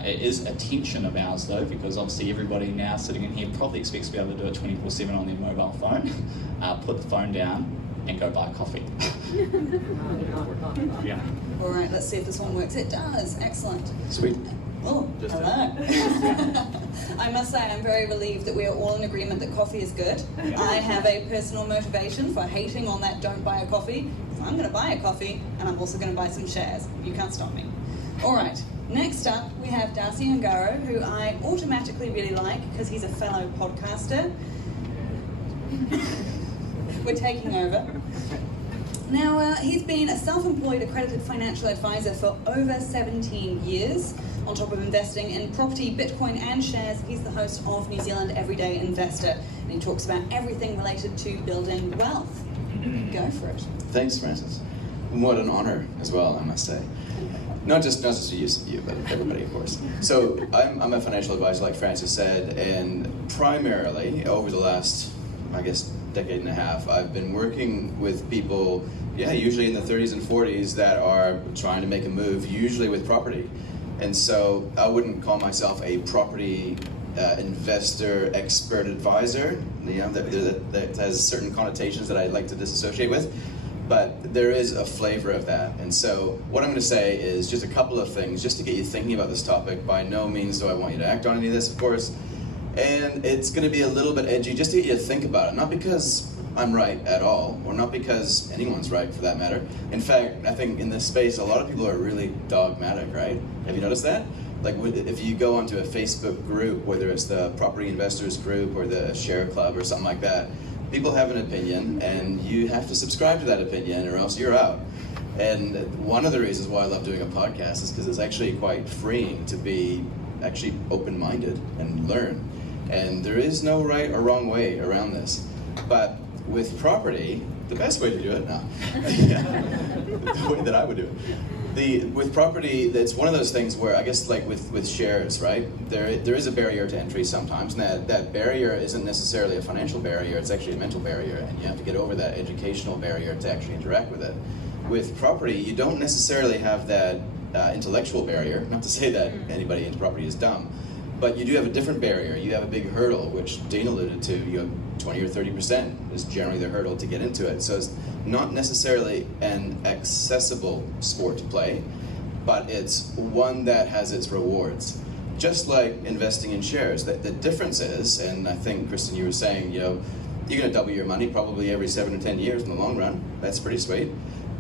It is a tension of ours though, because obviously everybody now sitting in here probably expects to be able to do it 24/7 on their mobile phone. Put the phone down and go buy coffee. Yeah. All right, let's see if this one works. It does. Excellent. Sweet. Oh, hello. I must say I'm very relieved that we are all in agreement that coffee is good. I have a personal motivation for hating on that don't buy a coffee. So I'm going to buy a coffee, and I'm also going to buy some shares. You can't stop me. All right, next up we have Darcy Guru, who I automatically really like because he's a fellow podcaster. We're taking over. Now, he's been a self-employed accredited financial advisor for over 17 years. On top of investing in property, Bitcoin and shares, he's the host of New Zealand Everyday Investor, and he talks about everything related to building wealth. Go for it. Thanks, Francis. And what an honor as well, I must say. Not just you, but everybody, of course. So I'm a financial advisor, like Francis said, and primarily over the last, I guess, decade and a half, I've been working with people, usually in the 30s and 40s that are trying to make a move, usually with property. And so I wouldn't call myself a property investor expert advisor, that has certain connotations that I'd like to disassociate with, but there is a flavor of that. And so what I'm going to say is just a couple of things just to get you thinking about this topic. By no means do I want you to act on any of this, of course, and it's going to be a little bit edgy just to get you to think about it, not because I'm right at all, or not because anyone's right for that matter. In fact, I think in this space, a lot of people are really dogmatic, right? Have you noticed that? Like if you go onto a Facebook group, whether it's the Property Investors Group or the Share Club or something like that, people have an opinion and you have to subscribe to that opinion or else you're out. And one of the reasons why I love doing a podcast is because it's actually quite freeing to be actually open-minded and learn. And there is no right or wrong way around this. But with property, the best way to do it now, the way that I would do it. With property, it's one of those things where I guess like with shares, right? There is a barrier to entry sometimes, and that barrier isn't necessarily a financial barrier, it's actually a mental barrier, and you have to get over that educational barrier to actually interact with it. With property, you don't necessarily have that intellectual barrier, not to say that anybody into property is dumb, but you do have a different barrier. You have a big hurdle, which Dean alluded to. You have 20 or 30% is generally the hurdle to get into it. So it's not necessarily an accessible sport to play, but it's one that has its rewards. Just like investing in shares. The difference is, and I think, Kristen, you were saying, you're going to double your money probably every 7 or 10 years in the long run. That's pretty sweet.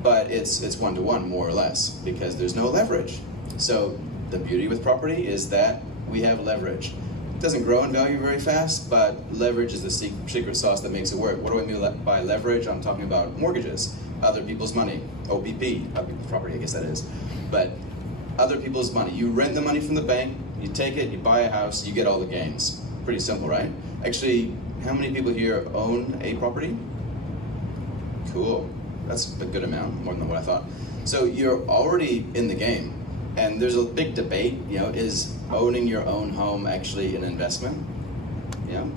But it's one-to-one, more or less, because there's no leverage. So the beauty with property is that we have leverage. It doesn't grow in value very fast, but leverage is the secret sauce that makes it work. What do I mean by leverage? I'm talking about mortgages, other people's money, OPP, property, I guess that is. But other people's money. You rent the money from the bank, you take it, you buy a house, you get all the gains. Pretty simple, right? Actually, how many people here own a property? Cool. That's a good amount, more than what I thought. So you're already in the game. And there's a big debate, is owning your own home actually an investment?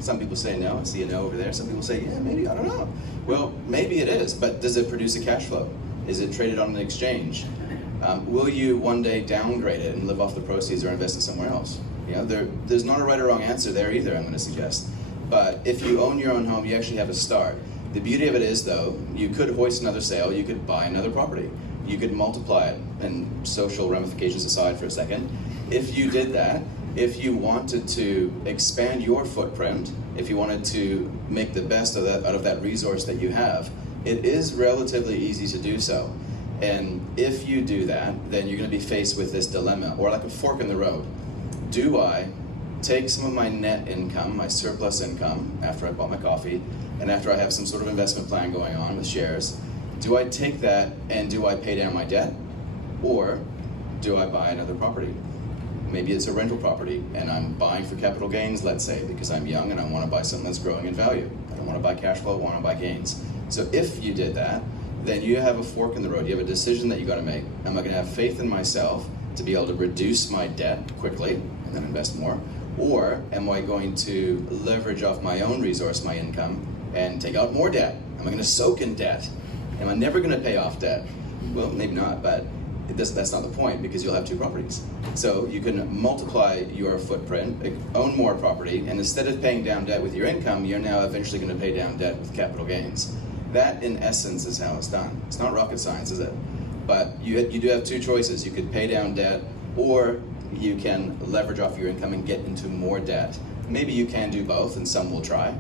Some people say no. I see a no over there. Some people say, yeah, maybe, I don't know. Well, maybe it is, but does it produce a cash flow? Is it traded on an exchange? Will you one day downgrade it and live off the proceeds or invest it somewhere else? There's not a right or wrong answer there either, I'm going to suggest. But if you own your own home, you actually have a start. The beauty of it is, though, you could hoist another sail, you could buy another property. You could multiply it, and social ramifications aside for a second. If you did that, if you wanted to expand your footprint, if you wanted to make the best out of that resource that you have, it is relatively easy to do so. And if you do that, then you're going to be faced with this dilemma, or like a fork in the road. Do I take some of my net income, my surplus income, after I bought my coffee, and after I have some sort of investment plan going on with shares, do I take that and do I pay down my debt? Or do I buy another property? Maybe it's a rental property and I'm buying for capital gains, let's say, because I'm young and I want to buy something that's growing in value. I don't want to buy cash flow, I want to buy gains. So if you did that, then you have a fork in the road. You have a decision that you got to make. Am I going to have faith in myself to be able to reduce my debt quickly and then invest more? Or am I going to leverage off my own resource, my income, and take out more debt? Am I going to soak in debt? Am I never going to pay off debt? Well, maybe not, but that's not the point, because you'll have 2 properties. So you can multiply your footprint, own more property, and instead of paying down debt with your income, you're now eventually going to pay down debt with capital gains. That, in essence, is how it's done. It's not rocket science, is it? But you do have 2 choices. You could pay down debt, or you can leverage off your income and get into more debt. Maybe you can do both, and some will try,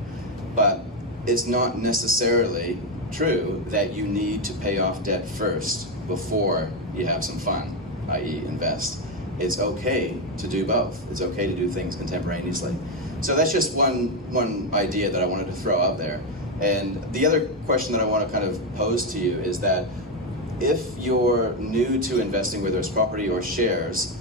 but it's not necessarily true that you need to pay off debt first before you have some fun, i.e. invest. It's okay to do both. It's okay to do things contemporaneously. So that's just one idea that I wanted to throw out there. And the other question that I want to kind of pose to you is that if you're new to investing, whether it's property or shares,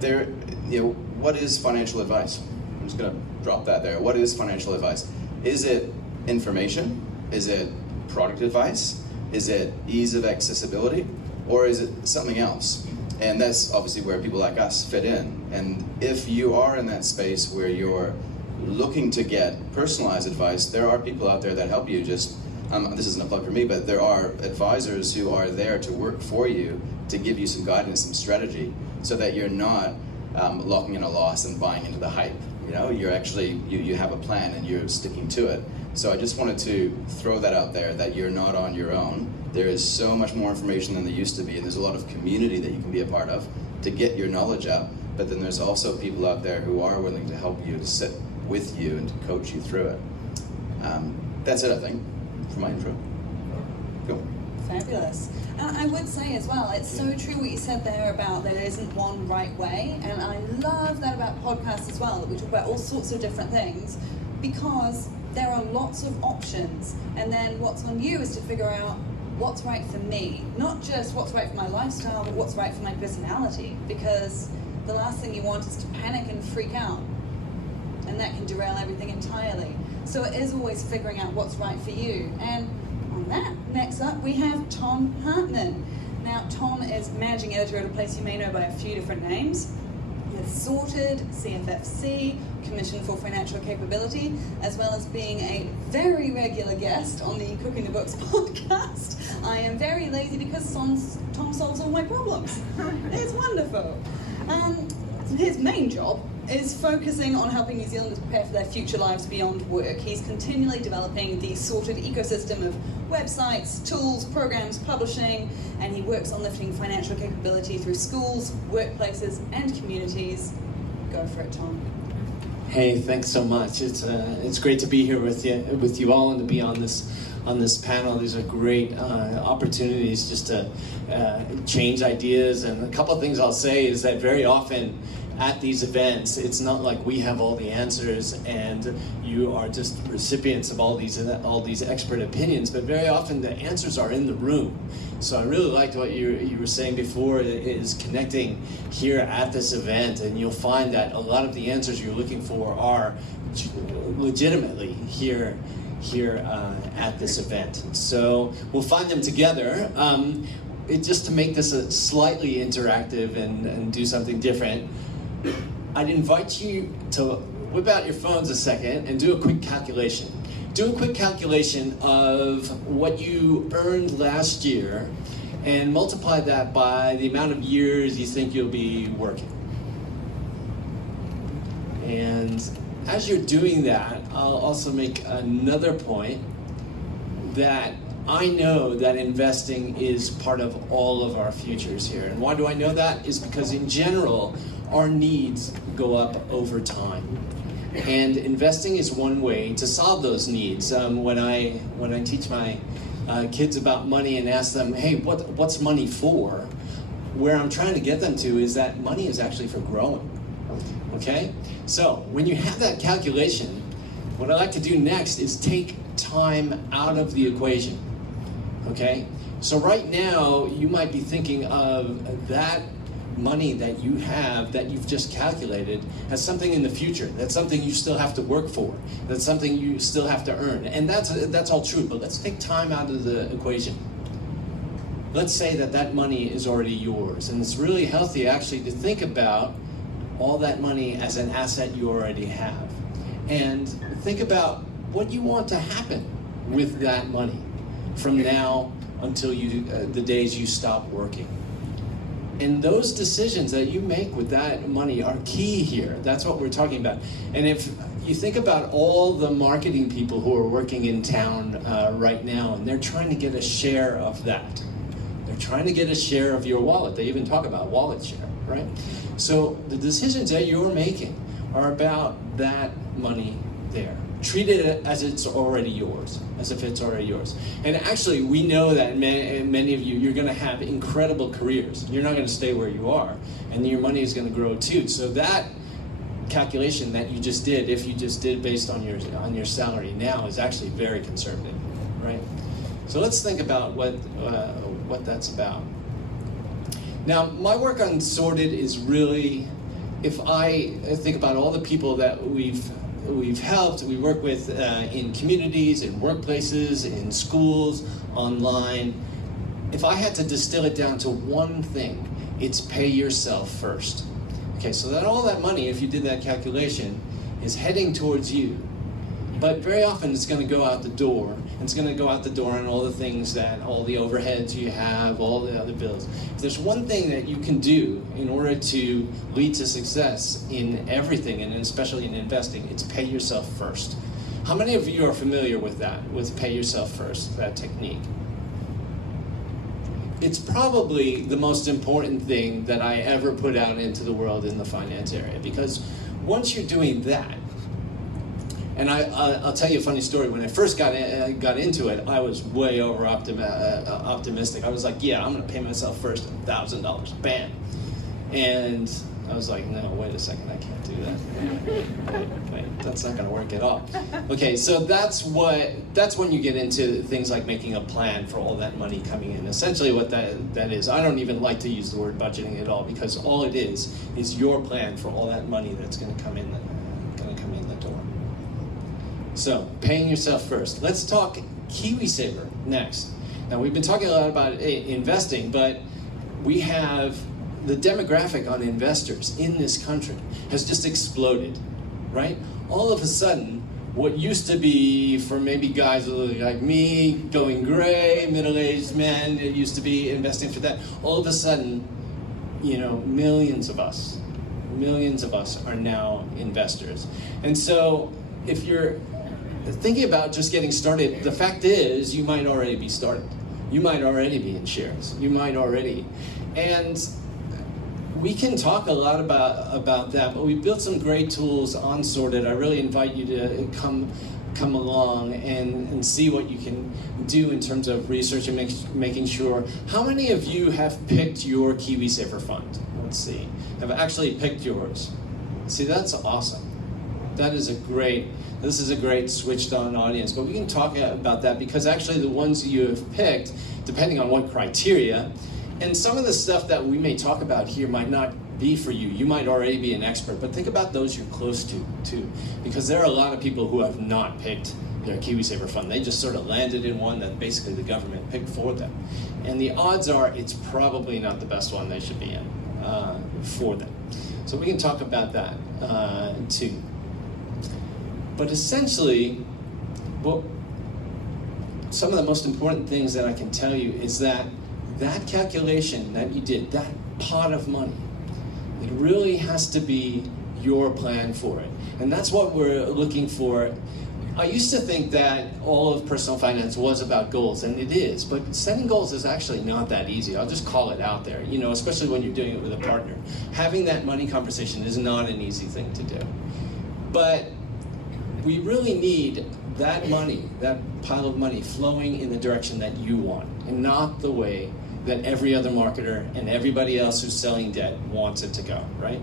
what is financial advice? I'm just going to drop that there. What is financial advice? Is it information? Is it product advice? Is it ease of accessibility? Or is it something else? And that's obviously where people like us fit in. And if you are in that space where you're looking to get personalized advice, there are people out there that help you. This isn't a plug for me, but there are advisors who are there to work for you to give you some guidance, some strategy, so that you're not locking in a loss and buying into the hype. You're actually, you have a plan and you're sticking to it. So I just wanted to throw that out there, that you're not on your own. There is so much more information than there used to be, and there's a lot of community that you can be a part of to get your knowledge out. But then there's also people out there who are willing to help you, to sit with you and to coach you through it. That's it, I think, for my intro. Go. Fabulous. And I would say as well, it's so true what you said there about there isn't one right way. And I love that about podcasts as well, that we talk about all sorts of different things, because there are lots of options. And then what's on you is to figure out what's right for me. Not just what's right for my lifestyle, but what's right for my personality. Because the last thing you want is to panic and freak out. And that can derail everything entirely. So it is always figuring out what's right for you. And on that, next up we have Tom Hartman. Now, Tom is managing editor at a place you may know by a few different names. He has Sorted, CFFC, Commission for Financial Capability, as well as being a very regular guest on the Cooking the Books podcast. I am very lazy because Tom solves all my problems. It's wonderful. His main job is focusing on helping New Zealanders prepare for their future lives beyond work. He's continually developing the Sorted ecosystem of websites, tools, programs, publishing, and he works on lifting financial capability through schools, workplaces, and communities. Go for it, Tom. Hey, thanks so much. It's great to be here with you all, and to be on this panel. These are great opportunities just to change ideas. And a couple of things I'll say is that very often at these events, it's not like we have all the answers and you are just recipients of all these expert opinions, but very often the answers are in the room. So I really liked what you were saying before, is connecting here at this event, and you'll find that a lot of the answers you're looking for are legitimately here at this event. So we'll find them together. Just to make this a slightly interactive and do something different, I'd invite you to whip out your phones a second and do a quick calculation. Do a quick calculation of what you earned last year and multiply that by the amount of years you think you'll be working. And as you're doing that, I'll also make another point that I know that investing is part of all of our futures here. And why do I know that? Is because in general, our needs go up over time. And investing is one way to solve those needs. When I teach my kids about money and ask them, hey, what's money for? Where I'm trying to get them to is that money is actually for growing. Okay? So when you have that calculation, what I like to do next is take time out of the equation. Okay? So right now, you might be thinking of that money that you have, that you've just calculated, as something in the future. That's something you still have to work for. That's something you still have to earn. And that's all true, but let's take time out of the equation. let's say that that money is already yours. And it's really healthy actually to think about all that money as an asset you already have. And think about what you want to happen with that money from now until the days you stop working. And those decisions that you make with that money are key here. That's what we're talking about. And if you think about all the marketing people who are working in town right now, and they're trying to get a share of that. They're trying to get a share of your wallet. They even talk about wallet share, right? So the decisions that you're making are about that money there. Treat it as it's already yours, as if it's already yours. And actually, we know that many of you, you're going to have incredible careers. You're not going to stay where you are, and your money is going to grow too. So that calculation that you just did, if you just did based on your salary now, is actually very conservative, right? So let's think about what that's about. Now, my work on Sorted is really, if I think about all the people that we've helped, we work with in communities, in workplaces, in schools, online. If I had to distill it down to one thing, it's pay yourself first. Okay, so that all that money, if you did that calculation, is heading towards you. But very often it's going to go out the door. And it's going to go out the door on all the things that, all the overheads you have, all the other bills. If there's one thing that you can do in order to lead to success in everything, and especially in investing, it's pay yourself first. How many of you are familiar with that, with pay yourself first, that technique? It's probably the most important thing that I ever put out into the world in the finance area, because once you're doing that, and I'll tell you a funny story. When I first got into it, I was way over optimistic. I was like, yeah, I'm going to pay myself first $1,000, bam. And I was like, no, wait a second, I can't do that. Wait, that's not going to work at all. Okay, so that's when you get into things like making a plan for all that money coming in. Essentially what that is, I don't even like to use the word budgeting at all, because all it is your plan for all that money that's going to come in the door. So, paying yourself first. Let's talk KiwiSaver next. Now, we've been talking a lot about investing, but we have the demographic on investors in this country has just exploded, right? All of a sudden, what used to be for maybe guys like me, going gray, middle-aged men, it used to be investing for that. All of a sudden, millions of us are now investors. And so, if you're thinking about just getting started, the fact is you might already be started. You might already be in shares. You might already. And we can talk a lot about that, but we built some great tools on Sorted. I really invite you to come along and see what you can do in terms of research and making sure. How many of you have picked your KiwiSaver fund? Let's see. Have actually picked yours? See, that's awesome. This is a great switched on audience, but we can talk about that, because actually the ones you have picked, depending on what criteria, and some of the stuff that we may talk about here might not be for you. You might already be an expert, but think about those you're close to too, because there are a lot of people who have not picked their KiwiSaver fund. They just sort of landed in one that basically the government picked for them. And the odds are it's probably not the best one they should be in for them. So we can talk about that too. But essentially, some of the most important things that I can tell you is that calculation that you did, that pot of money, it really has to be your plan for it. And that's what we're looking for. I used to think that all of personal finance was about goals, and it is, but setting goals is actually not that easy. I'll just call it out there, especially when you're doing it with a partner. Having that money conversation is not an easy thing to do. But we really need that money, that pile of money, flowing in the direction that you want, and not the way that every other marketer and everybody else who's selling debt wants it to go, right?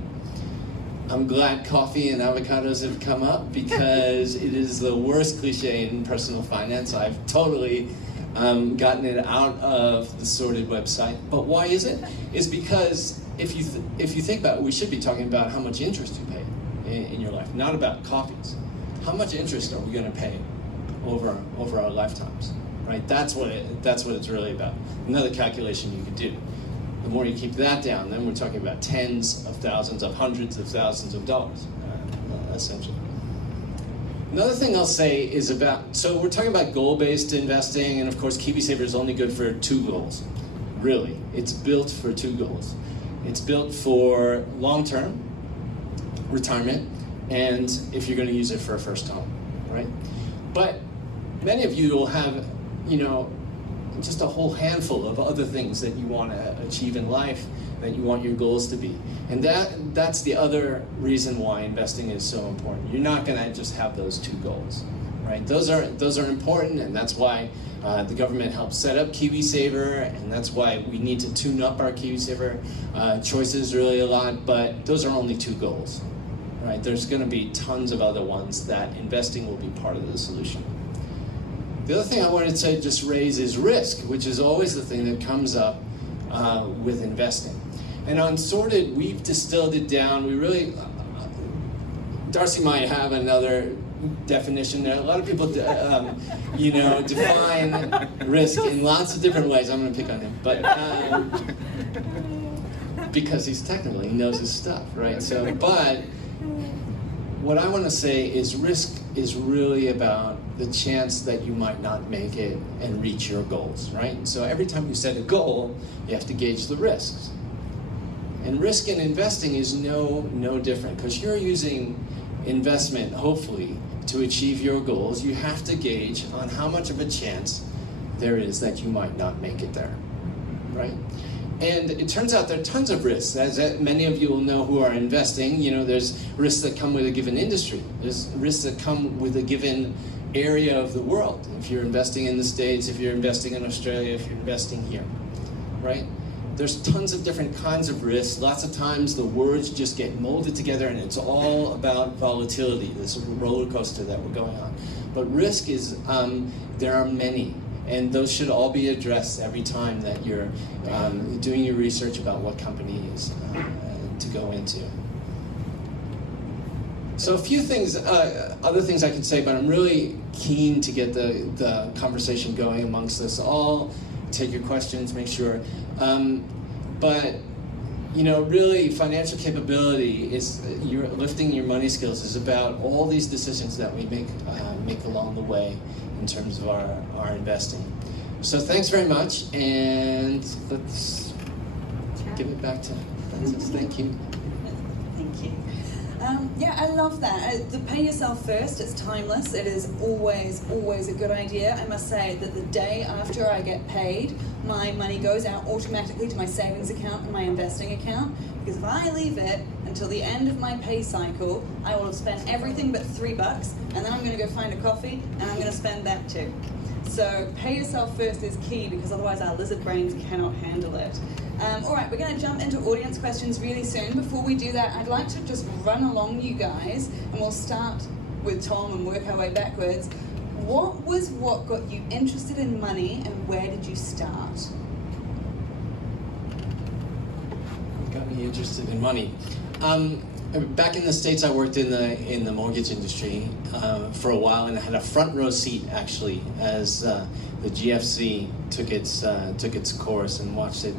I'm glad coffee and avocados have come up, because it is the worst cliche in personal finance. I've totally gotten it out of the Sorted website. But why is it? It's because if you think about it, we should be talking about how much interest you pay in your life, not about coffees. How much interest are we going to pay over our lifetimes? right? That's what it's really about. Another calculation you could do. The more you keep that down, then we're talking about tens of thousands of hundreds of thousands of dollars, essentially. Another thing I'll say is so we're talking about goal-based investing, and of course KiwiSaver is only good for 2 goals, really. It's built for 2 goals. It's built for long-term retirement, and if you're going to use it for a first home, right? But many of you will have, just a whole handful of other things that you want to achieve in life, that you want your goals to be. And that's the other reason why investing is so important. You're not going to just have those 2 goals, right? Those are important, and that's why the government helped set up KiwiSaver, and that's why we need to tune up our KiwiSaver choices really a lot, but those are only 2 goals, right? There's going to be tons of other ones that investing will be part of the solution. The other thing I wanted to just raise is risk, which is always the thing that comes up with investing. And on Sorted, we've distilled it down. We really, Darcy might have another definition there. A lot of people, define risk in lots of different ways. I'm going to pick on him, but because he's technical, he knows his stuff, right? So, but what I want to say is risk is really about the chance that you might not make it and reach your goals, right? So every time you set a goal, you have to gauge the risks. And risk in investing is no different, because you're using investment, hopefully, to achieve your goals. You have to gauge on how much of a chance there is that you might not make it there, right? And it turns out there are tons of risks. As many of you will know who are investing, there's risks that come with a given industry. There's risks that come with a given area of the world. If you're investing in the States, if you're investing in Australia, if you're investing here, right? There's tons of different kinds of risks. Lots of times the words just get molded together and it's all about volatility, this roller coaster that we're going on. But risk is, there are many. And those should all be addressed every time that you're doing your research about what companies to go into. So a few things, other things I could say, but I'm really keen to get the conversation going amongst us all. Take your questions, make sure. But really financial capability is, you're lifting your money skills is about all these decisions that we make along the way in terms of our investing. So thanks very much, and let's give it back to Francis. Thank you. Thank you. I love that. The pay yourself first, it's timeless. It is always a good idea. I must say that the day after I get paid, my money goes out automatically to my savings account and my investing account, because if I leave it until the end of my pay cycle, I will have spent everything but $3, and then I'm going to go find a coffee, and I'm going to spend that too. So pay yourself first is key, because otherwise our lizard brains cannot handle it. All right, we're going to jump into audience questions really soon. Before we do that, I'd like to just run along you guys, and we'll start with Tom and work our way backwards. What got you interested in money, and where did you start? Got me interested in money. Back in the States, I worked in the mortgage industry for a while, and I had a front row seat actually as the GFC took its course, and watched it.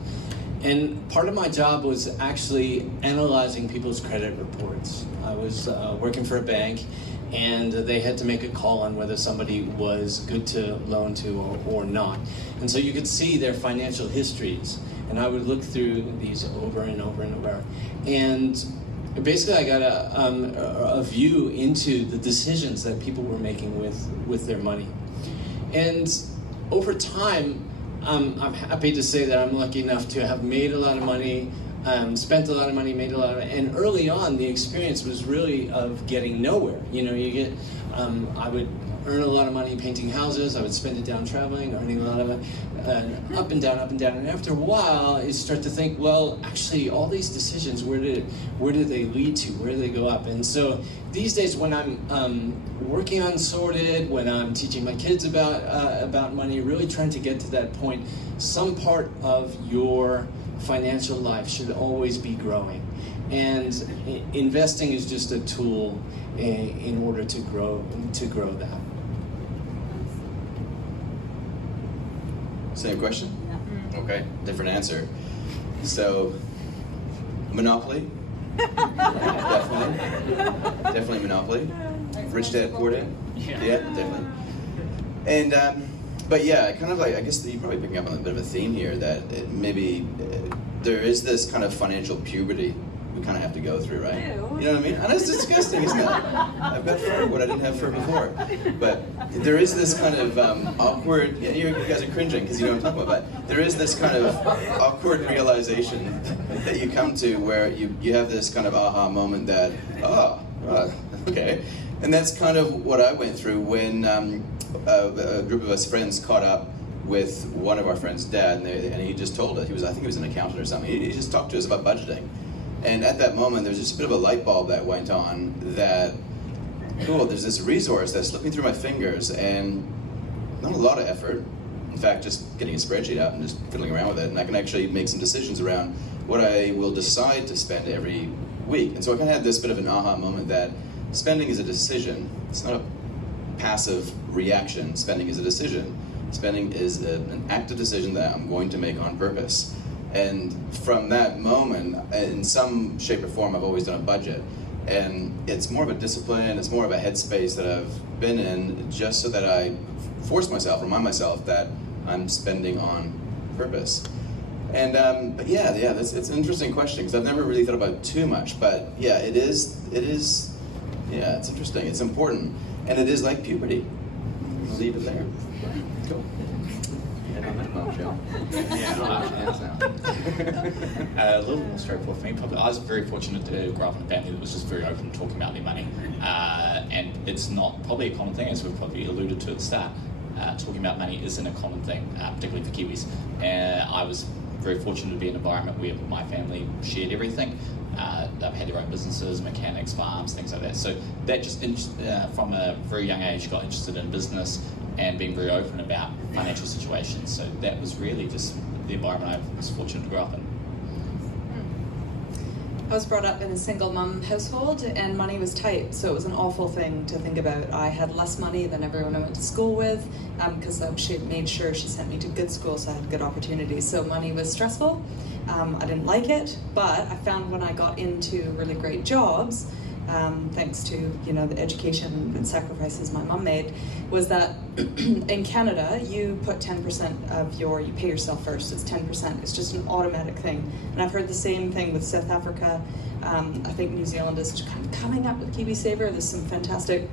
And part of my job was actually analyzing people's credit reports. I was working for a bank, and they had to make a call on whether somebody was good to loan to or not. And so you could see their financial histories, and I would look through these over and over and over. And basically I got a view into the decisions that people were making with their money. And over time, I'm happy to say that I'm lucky enough to have made a lot of money, spent a lot of money, made a lot of money. And early on, the experience was really of getting nowhere. I would earn a lot of money painting houses, I would spend it down traveling, earning a lot of money, up and down. And after a while, you start to think, well, actually, all these decisions, where do they lead to? Where do they go up? And so these days, when I'm working on Sorted, when I'm teaching my kids about money, really trying to get to that point, some part of your financial life should always be growing. And investing is just a tool in order to grow that. Same question? Okay, different answer. So, Monopoly? Definitely Monopoly. Rich Dad, Poor Dad? Yeah, definitely. And, but yeah, kind of like, I guess you're probably picking up on a bit of a theme here that there is this kind of financial puberty we kind of have to go through, right? Ew. You know what I mean? And it's disgusting, isn't it? I've got fur what I didn't have fur before. But there is this kind of awkward, yeah, you guys are cringing because you know what I'm talking about, but there is this kind of awkward realization that you come to where you have this kind of aha moment that, okay. And that's kind of what I went through when a group of us friends caught up with one of our friends' dad, and he just told us, I think he was an accountant or something, he just talked to us about budgeting. And at that moment, there was just a bit of a light bulb that went on that, cool, there's this resource that's slipping through my fingers, and not a lot of effort. In fact, just getting a spreadsheet out and just fiddling around with it, and I can actually make some decisions around what I will decide to spend every week. And so I kind of had this bit of an aha moment that spending is a decision. It's not a passive reaction. Spending is a decision. Spending is an active decision that I'm going to make on purpose. And from that moment, in some shape or form, I've always done a budget. And it's more of a discipline, it's more of a headspace that I've been in just so that I remind myself that I'm spending on purpose. And, but yeah, it's an interesting question because I've never really thought about it too much, but yeah, it's interesting, it's important. And it is like puberty. I'll leave it there. Cool. And on that bombshell. A little more straightforward for me. Probably, I was very fortunate to grow up in a family that was just very open to talking about their money. And it's not probably a common thing, as we've probably alluded to at the start. Talking about money isn't a common thing, particularly for Kiwis. I was very fortunate to be in an environment where my family shared everything. They've had their own businesses, mechanics, farms, things like that. So that just, from a very young age, got interested in business and being very open about financial situations. So that was really just the environment I was fortunate to grow up in. I was brought up in a single mum household and money was tight, so it was an awful thing to think about. I had less money than everyone I went to school with because she made sure she sent me to good schools so I had good opportunities. So money was stressful. I didn't like it, but I found when I got into really great jobs, thanks to the education and sacrifices my mum made, was that in Canada you put 10% of you pay yourself first. It's 10%. It's just an automatic thing. And I've heard the same thing with South Africa. I think New Zealand is kind of coming up with KiwiSaver. There's some fantastic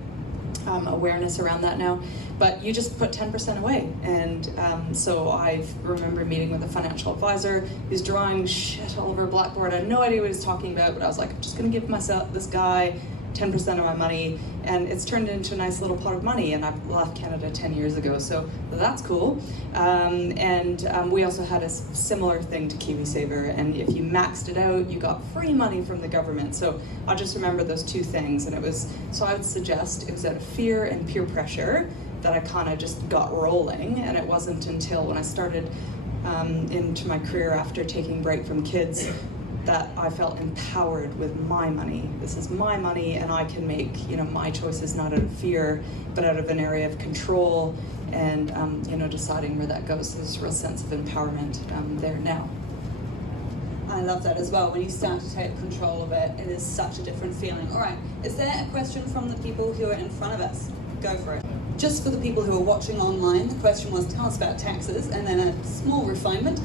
awareness around that now. But you just put 10% away. And so I remember meeting with a financial advisor who's drawing shit all over a blackboard. I had no idea what he was talking about, but I was like, I'm just going to give this guy 10% of my money. And it's turned into a nice little pot of money. And I've left Canada 10 years ago, so that's cool. We also had a similar thing to KiwiSaver. And if you maxed it out, you got free money from the government. So I just remember those two things. And so I would suggest it was out of fear and peer pressure that I kind of just got rolling, and it wasn't until when I started into my career after taking a break from kids that I felt empowered with my money. This is my money, and I can make my choices not out of fear, but out of an area of control, and deciding where that goes. There's a real sense of empowerment there now. I love that as well. When you start to take control of it, it is such a different feeling. All right, is there a question from the people who are in front of us? Go for it. Just for the people who are watching online, the question was, tell us about taxes, and then a small refinement.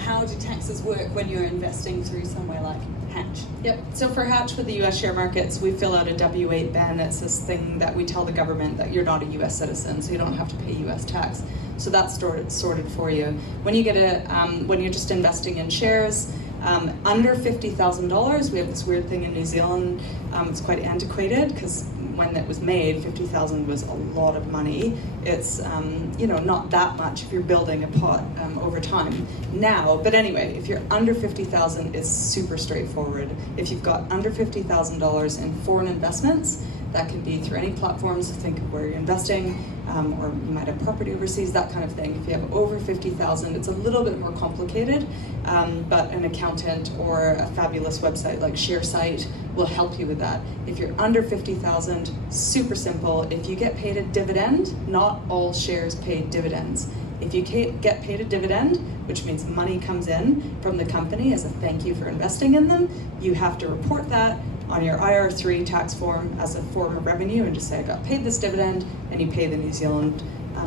How do taxes work when you're investing through somewhere like Hatch? Yep, so for Hatch with the US share markets, we fill out a W-8 BEN. It's this thing that we tell the government that you're not a US citizen, so you don't have to pay US tax. So that's sorted for you. When you get when you're just investing in shares, under $50,000, we have this weird thing in New Zealand. It's quite antiquated because when that was made, $50,000 was a lot of money. It's not that much if you're building a pot over time now. But anyway, if you're under $50,000, it's super straightforward. If you've got under $50,000 in foreign investments, that can be through any platforms. Think of where you're investing, or you might have property overseas, that kind of thing. If you have over $50,000, it's a little bit more complicated, but an accountant or a fabulous website like ShareSite will help you with that. If you're under $50,000, super simple. If you get paid a dividend, not all shares pay dividends. If you get paid a dividend, which means money comes in from the company as a thank you for investing in them, you have to report that on your IR3 tax form as a form of revenue and just say, I got paid this dividend, and you pay the New Zealand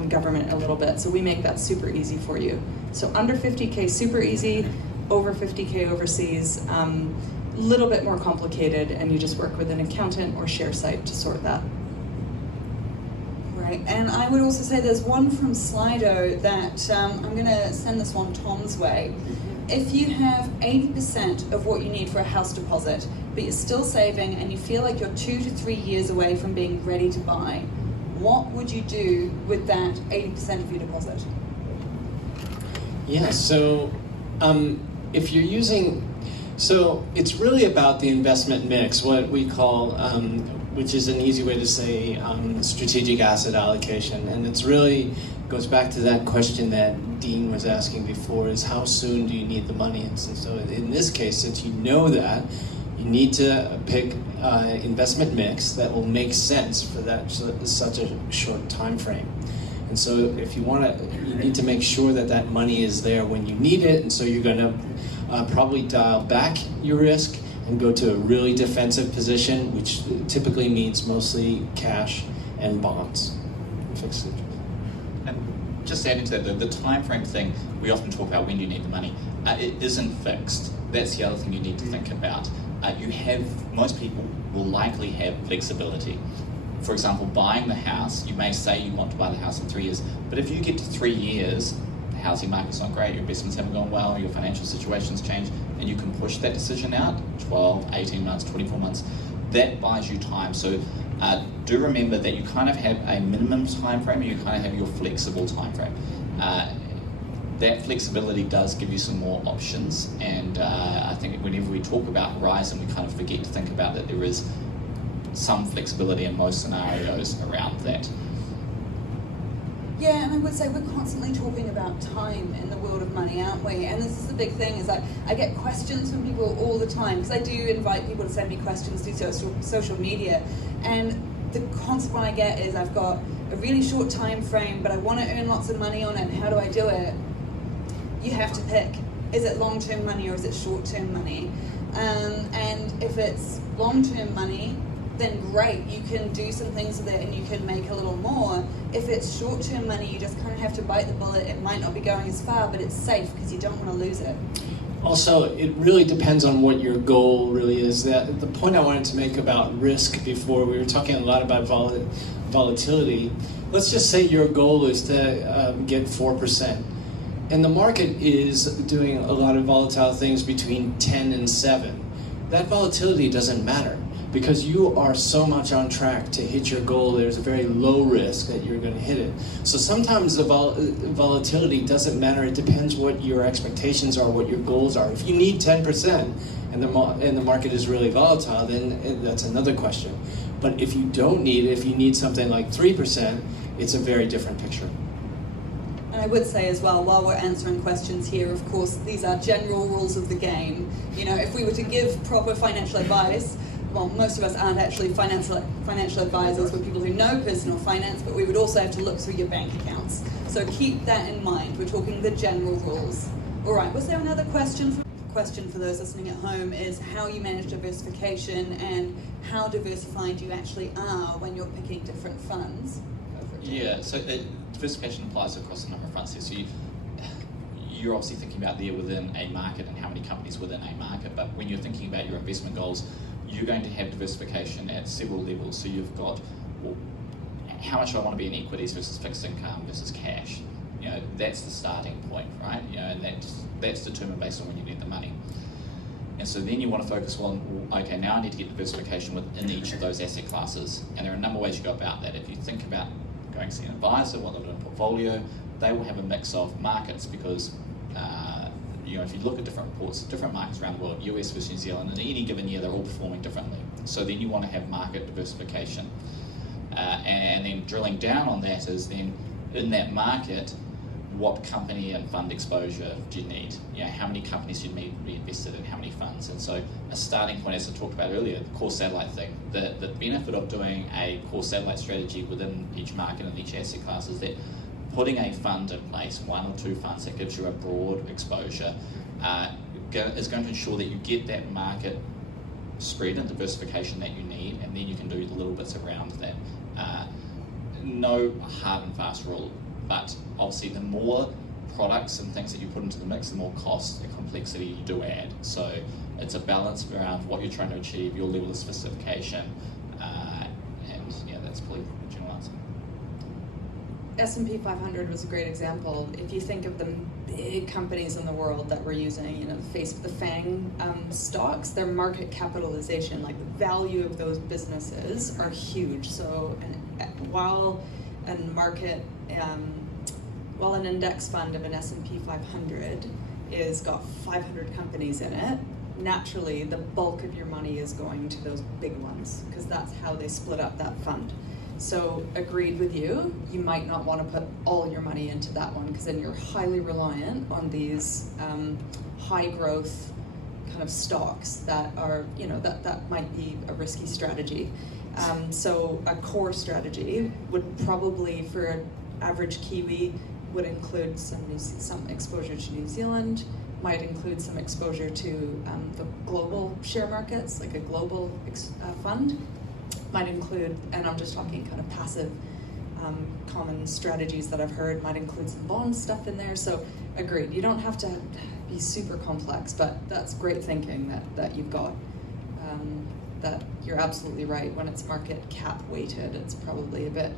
government a little bit. So we make that super easy for you. So under 50K, super easy. Over 50K overseas, little bit more complicated, and you just work with an accountant or share site to sort that. Right, and I would also say there's one from Slido that I'm going to send this one Tom's way. If you have 80% of what you need for a house deposit, but you're still saving and you feel like you're 2 to 3 years away from being ready to buy, what would you do with that 80% of your deposit? Yeah, so if you're using, so it's really about the investment mix, what we call, which is an easy way to say strategic asset allocation. And it's really goes back to that question that Dean was asking before, is how soon do you need the money? And so in this case, since you know that, you need to pick investment mix that will make sense for that such a short time frame. And so if you want to, you need to make sure that that money is there when you need it. And so you're going to probably dial back your risk and go to a really defensive position, which typically means mostly cash and bonds. Fixed interest. And just adding to that, the time frame thing, we often talk about when do you need the money. It isn't fixed. That's the other thing you need to think about. Most people will likely have flexibility. For example, buying the house, you may say you want to buy the house in 3 years, but if you get to 3 years, the housing market's not great, your investments haven't gone well, your financial situation's changed, and you can push that decision out 12, 18 months, 24 months, that buys you time. So do remember that you kind of have a minimum time frame and you kind of have your flexible time frame. That flexibility does give you some more options, and I think whenever we talk about Horizon, we kind of forget to think about that there is some flexibility in most scenarios around that. Yeah, and I would say we're constantly talking about time in the world of money, aren't we? And this is the big thing, is that I get questions from people all the time, because I do invite people to send me questions through social media, and the constant one I get is, I've got a really short time frame, but I want to earn lots of money on it, how do I do it? You have to pick. Is it long-term money or is it short-term money? And if it's long-term money, then great, you can do some things with it and you can make a little more. If it's short-term money, you just kind of have to bite the bullet. It might not be going as far, but it's safe because you don't want to lose it. Also, it really depends on what your goal really is. That the point I wanted to make about risk before, we were talking a lot about volatility. Let's just say your goal is to get 4%. And the market is doing a lot of volatile things between 10 and 7. That volatility doesn't matter, because you are so much on track to hit your goal. There's a very low risk that you're going to hit it. So sometimes the volatility doesn't matter. It depends what your expectations are, what your goals are. If you need 10% and the market is really volatile, then that's another question. But if you don't need it, if you need something like 3%, it's a very different picture. And I would say as well, while we're answering questions here, of course, these are general rules of the game. You know, if we were to give proper financial advice, well, most of us aren't actually financial advisors. We're people who know personal finance, but we would also have to look through your bank accounts. So keep that in mind. We're talking the general rules. All right, was there another question? Question for those listening at home is how you manage diversification and how diversified you actually are when you're picking different funds. Yeah, so diversification applies across a number of fronts here. So you're obviously thinking about there within a market and how many companies within a market, but when you're thinking about your investment goals, you're going to have diversification at several levels. So you've got, well, how much do I want to be in equities versus fixed income versus cash? You know, that's the starting point, right? You know, and that's determined based on when you need the money. And so then you want to focus on, well, okay, now I need to get diversification within each of those asset classes. And there are a number of ways you go about that. If you think about going to see an advisor, what they've got in a portfolio, they will have a mix of markets because, you know, if you look at different reports, different markets around the world, US versus New Zealand, in any given year, they're all performing differently. So then you want to have market diversification. And then drilling down on that is then, in that market, what company and fund exposure do you need? You know, how many companies do you need to be invested in, how many funds? And so a starting point, as I talked about earlier, the core satellite thing, the benefit of doing a core satellite strategy within each market and each asset class is that putting a fund in place, 1 or 2 funds that gives you a broad exposure, is going to ensure that you get that market spread and diversification that you need, and then you can do the little bits around that. No hard and fast rule, but obviously the more products and things that you put into the mix, the more cost and complexity you do add. So it's a balance around what you're trying to achieve, your level of sophistication, and yeah, that's probably the general answer. S&P 500 was a great example. If you think of the big companies in the world that we're using, the face of the FANG stocks, their market capitalization, like the value of those businesses, are huge. So, while an index fund of an S&P 500 is got 500 companies in it, naturally the bulk of your money is going to those big ones, because that's how they split up that fund. So agreed with you, you might not want to put all your money into that one, because then you're highly reliant on these high growth kind of stocks that are, that might be a risky strategy. So a core strategy would probably, for an average Kiwi, would include some exposure to New Zealand, might include some exposure to the global share markets, like a global fund, might include, and I'm just talking kind of passive common strategies that I've heard, might include some bond stuff in there. So agreed, you don't have to be super complex, but that's great thinking that you've got. That you're absolutely right, when it's market cap weighted, it's probably a bit,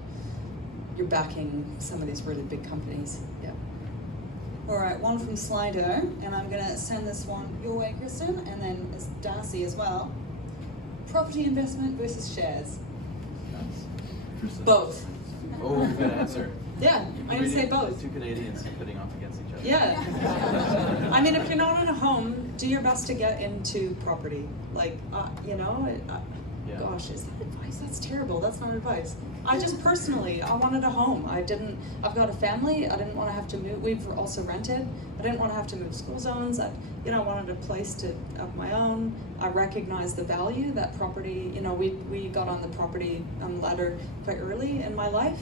you're backing some of these really big companies. Yeah. All right, one from Slido, and I'm gonna send this one your way, Kristen, and then as Darcy as well. Property investment versus shares. Both. Oh, good answer. Yeah, I would say both. 2 Canadians pitting off against each other. Yeah. I mean, if you're not in a home, do your best to get into property. Like, Yeah. gosh, is that advice? That's terrible. That's not advice. I just personally, I wanted a home. I've got a family. I didn't want to have to move. We've also rented. I didn't want to have to move school zones. I wanted a place of my own. I recognized the value that property, we got on the property ladder quite early in my life.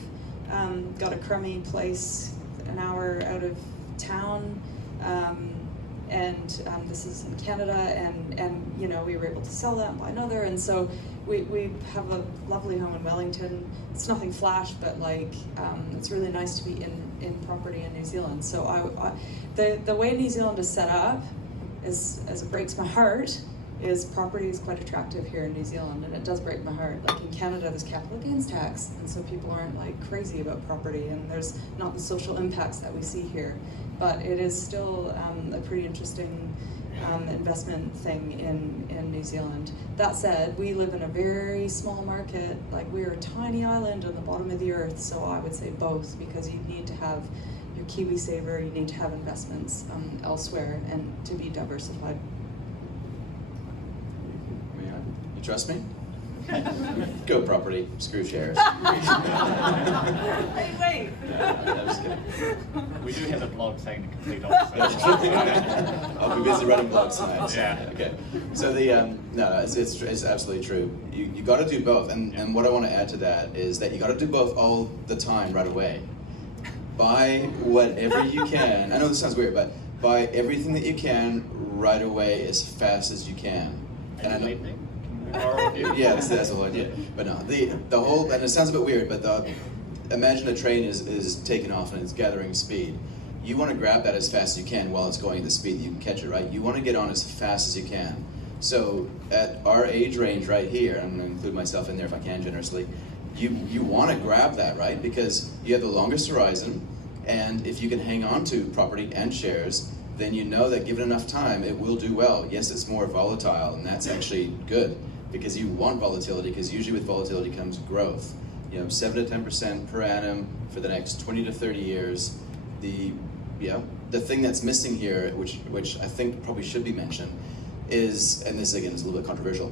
Got a crummy place an hour out of town, and this is in Canada, and we were able to sell that and buy another, and so we have a lovely home in Wellington. It's nothing flash, but it's really nice to be in property in New Zealand. So the way New Zealand is set up, as it breaks my heart, is property is quite attractive here in New Zealand, and it does break my heart. Like in Canada, there's capital gains tax, and so people aren't crazy about property, and there's not the social impacts that we see here. But it is still a pretty interesting investment thing in New Zealand. That said, we live in a very small market. We're a tiny island on the bottom of the earth, so I would say both, because you need to have your KiwiSaver, you need to have investments elsewhere, and to be diversified. You trust me? Go property, screw shares. Wait. I'm just kidding. We do have a blog saying the complete opposite. I'll be busy writing blogs tonight. Yeah. Okay. So it's absolutely true. You got to do both, and what I want to add to that is that you got to do both all the time, right away. Buy whatever you can. I know this sounds weird, but buy everything that you can right away as fast as you can. And I know. Yeah, that's the whole idea. But no, the whole, and it sounds a bit weird, but imagine a train is taking off and it's gathering speed. You want to grab that as fast as you can while it's going at the speed that you can catch it, right? You want to get on as fast as you can. So at our age range right here, I'm going to include myself in there if I can generously, you want to grab that, right? Because you have the longest horizon, and if you can hang on to property and shares, then you know that given enough time, it will do well. Yes, it's more volatile, and that's actually good, because you want volatility, because usually with volatility comes growth. 7 to 10% per annum for the next 20 to 30 years. The thing that's missing here, which I think probably should be mentioned, is, and this again is a little bit controversial,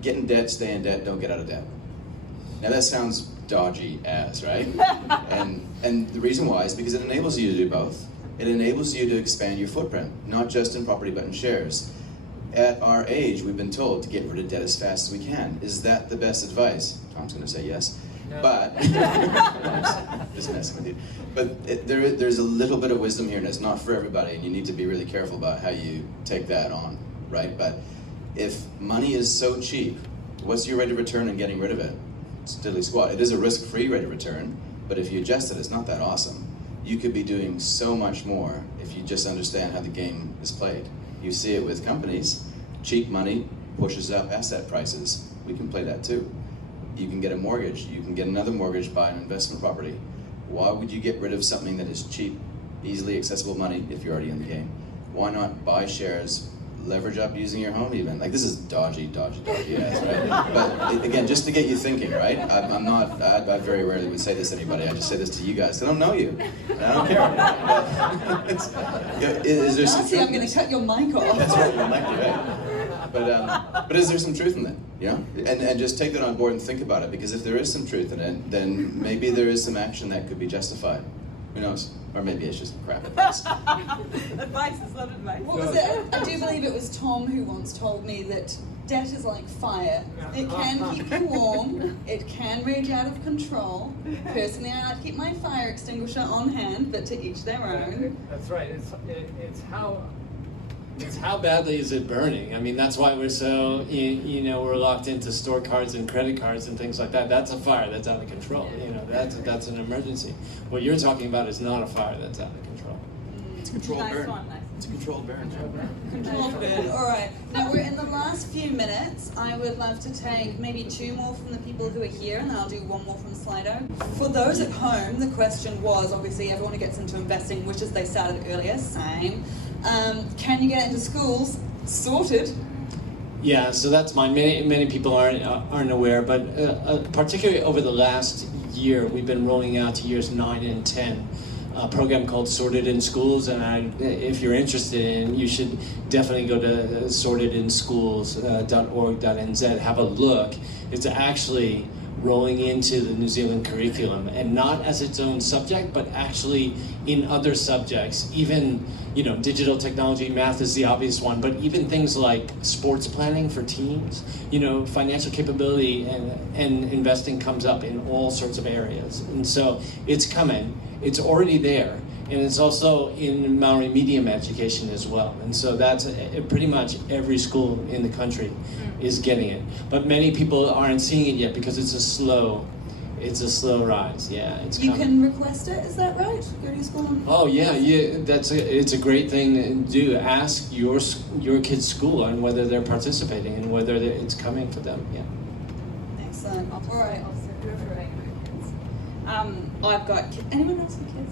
get in debt, stay in debt, don't get out of debt. Now that sounds dodgy as, right? and the reason why is because it enables you to do both. It enables you to expand your footprint, not just in property but in shares. At our age, we've been told to get rid of debt as fast as we can. Is that the best advice? Tom's going to say yes. No. But, just messing with you. But there's a little bit of wisdom here, and it's not for everybody, and you need to be really careful about how you take that on, right? But if money is so cheap, what's your rate of return on getting rid of it? It's diddly squat. It is a risk-free rate of return, but if you adjust it, it's not that awesome. You could be doing so much more if you just understand how the game is played. You see it with companies. Cheap money pushes up asset prices. We can play that too. You can get a mortgage. You can get another mortgage, buy an investment property. Why would you get rid of something that is cheap, easily accessible money if you're already in the game? Why not buy shares, leverage up using your home even? Like, this is dodgy ass, right? But again, just to get you thinking, right? I very rarely would say this to anybody. I just say this to you guys. I don't know you. And I don't care. But, is there some Darcy, I'm going to cut your mic off. That's right, you're elected, right? But is there some truth in that? You know? And just take that on board and think about it, because if there is some truth in it, then maybe there is some action that could be justified. Who knows? Or maybe it's just crap advice. Advice is not advice. What was it? I do believe it was Tom who once told me that debt is like fire. It can keep you warm. It can rage out of control. Personally, I like to keep my fire extinguisher on hand, but to each their own. That's right. It's how badly is it burning? I mean, that's why we're so, we're locked into store cards and credit cards and things like that. That's a fire that's out of control. That's an emergency. What you're talking about is not a fire that's out of control. It's a controlled Nice burn. one, nice. It's a controlled burn. Controlled burn. All right. Now we're in the last few minutes. I would love to take maybe 2 more from the people who are here, and then I'll do 1 more from Slido. For those at home, the question was, obviously, everyone who gets into investing wishes they started earlier. Same. Can you get into schools? Sorted. Yeah, so that's mine. Many people aren't aware, but particularly over the last year, we've been rolling out to years 9 and 10 a program called Sorted in Schools, and if you're interested in, you should definitely go to sortedinschools.org.nz, have a look. It's actually rolling into the New Zealand curriculum, and not as its own subject, but actually in other subjects. Even, digital technology, math is the obvious one, but even things like sports planning for teams, financial capability and investing comes up in all sorts of areas. And so it's coming, it's already there, and it's also in Maori medium education as well. And so that's pretty much every school in the country is getting it. But many people aren't seeing it yet because it's a slow rise. Yeah, it's You coming. can request it, is that right? Go to your school and... Oh yeah. It's a great thing to do. Ask your kid's school and whether they're participating and whether it's coming for them. Yeah. Excellent. All right. I've got anyone else with kids?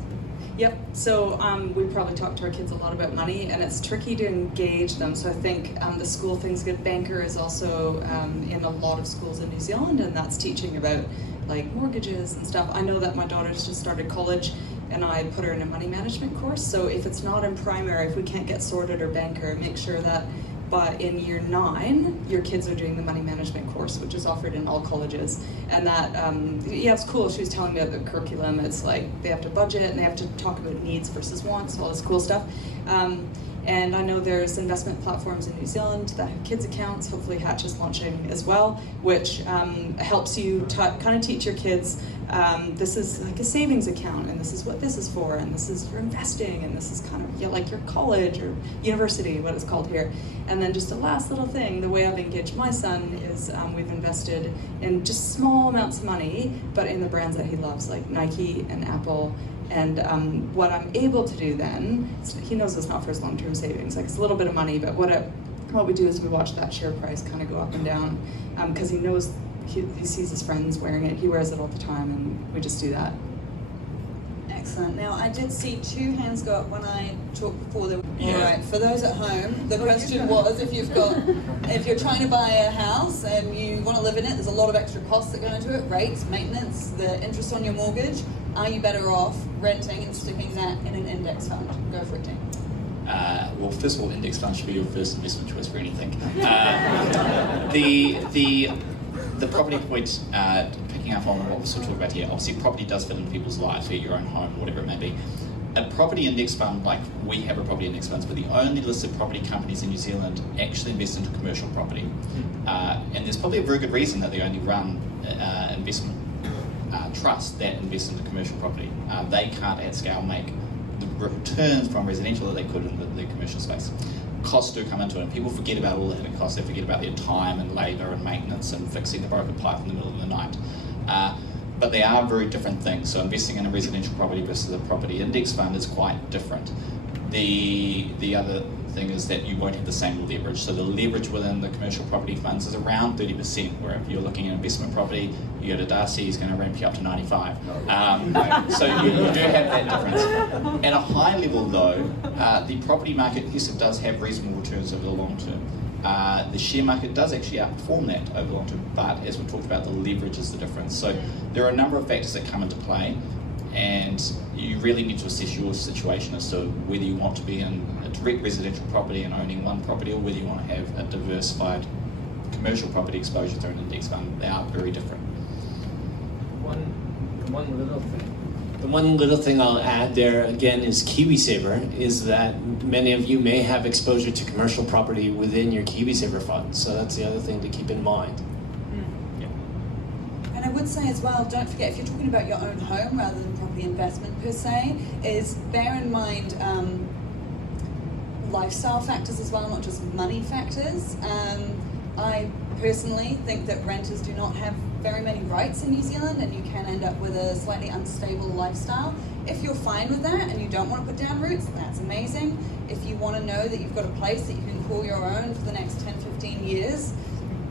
Yep. So we probably talk to our kids a lot about money, and it's tricky to engage them. So I think the school thing's good. Banker is also in a lot of schools in New Zealand, and that's teaching about like mortgages and stuff. I know that my daughter's just started college, and I put her in a money management course. So if it's not in primary, if we can't get Sorted or Banker, make sure that in year 9, your kids are doing the money management course, which is offered in all colleges. And that, it's cool. She was telling me about the curriculum. It's like they have to budget and they have to talk about needs versus wants, all this cool stuff. And I know there's investment platforms in New Zealand that have kids accounts. Hopefully Hatch is launching as well, which helps you kind of teach your kids this is like a savings account, and this is what this is for, and this is for investing, and this is kind of like your college or university, what it's called here. And then just a last little thing, the way I've engaged my son is we've invested in just small amounts of money, but in the brands that he loves, like Nike and Apple. And what I'm able to do then, he knows it's not for his long-term savings, like it's a little bit of money, but what we do is we watch that share price kind of go up and down, because he knows, he sees his friends wearing it, he wears it all the time, and we just do that. Excellent. Now, I did see 2 hands go up when I talked before. Yeah. All right, for those at home, the question was if you're trying to buy a house and you want to live in it, there's a lot of extra costs that go into it, rates, maintenance, the interest on your mortgage. Are you better off renting and sticking that in an index fund? Go for it, Tim. Well, first of all, index fund should be your first investment choice for anything. The property point, picking up on what we're sort of talking about here, obviously property does fit into people's lives, be it your own home, whatever it may be. a property index fund, like we have a property index funds, but the only listed property companies in New Zealand actually invest into commercial property. And there's probably a very good reason that they only run investment trusts that invest into commercial property. They can't at scale make the returns from residential that they could in the commercial space. Costs do come into it, and people forget about all the hidden costs. They forget about their time and labour and maintenance and fixing the broken pipe in the middle of the night. But they are very different things. So investing in a residential property versus a property index fund is quite different. The other thing is that you won't have the same leverage. So the leverage within the commercial property funds is around 30%, where if you're looking at investment property, you go to Darcy, he's going to ramp you up to 95. So you do have that difference. At a high level though, the property market, yes, it does have reasonable returns over the long term. The share market does actually outperform that over the long term, but as we talked about, the leverage is the difference. So there are a number of factors that come into play, and you really need to assess your situation as to whether you want to be in a direct residential property and owning one property, or whether you want to have a diversified commercial property exposure through an index fund. They are very different. One little thing. The one little thing I'll add there again is KiwiSaver, is that many of you may have exposure to commercial property within your KiwiSaver fund. So that's the other thing to keep in mind. And I would say as well, don't forget, if you're talking about your own home rather than property investment per se, is bear in mind lifestyle factors as well, not just money factors. I personally think that renters do not have very many rights in New Zealand, and you can end up with a slightly unstable lifestyle. If you're fine with that and you don't want to put down roots, that's amazing. If you want to know that you've got a place that you can call your own for the next 10, 15 years,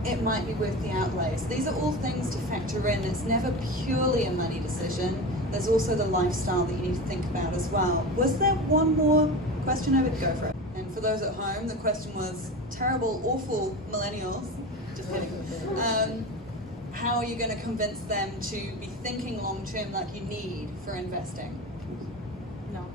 it might be worth the outlays. These are all things to factor in. It's never purely a money decision. There's also the lifestyle that you need to think about as well. Was there one more question? I would go for it. And for those at home, the question was, terrible, awful millennials, just kidding. How are you going to convince them to be thinking long term like you need for investing? No.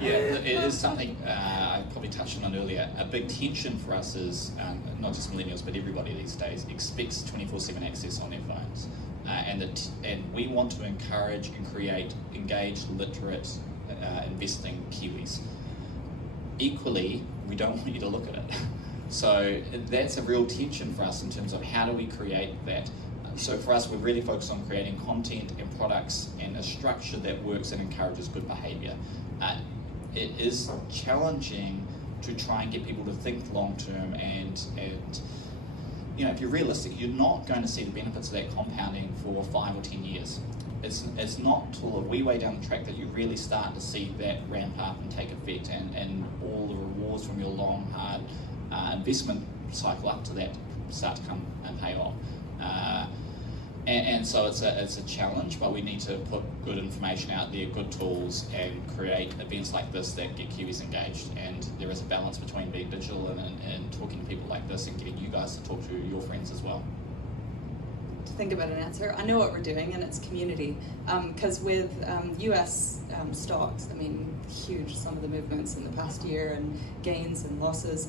Yeah, it is something I probably touched on earlier. A big tension for us is not just millennials, but everybody these days expects 24/7 access on their phones, and we want to encourage and create engaged, literate, investing Kiwis. Equally, we don't want you to look at it. So that's a real tension for us in terms of how do we create that. So for us, we're really focused on creating content and products and a structure that works and encourages good behaviour. It is challenging to try and get people to think long term, and you know, if you're realistic, you're not going to see the benefits of that compounding for 5 or 10 years. It's not till a wee way down the track that you really start to see that ramp up and take effect, and all the rewards from your long, hard investment cycle up to that start to come and pay off. And so it's a challenge, but we need to put good information out there, good tools, and create events like this that get Kiwis engaged. And there is a balance between being digital and talking to people like this and getting you guys to talk to your friends as well. To think about an answer, I know what we're doing, and it's community. Because with US stocks, I mean, huge, some of the movements in the past year and gains and losses,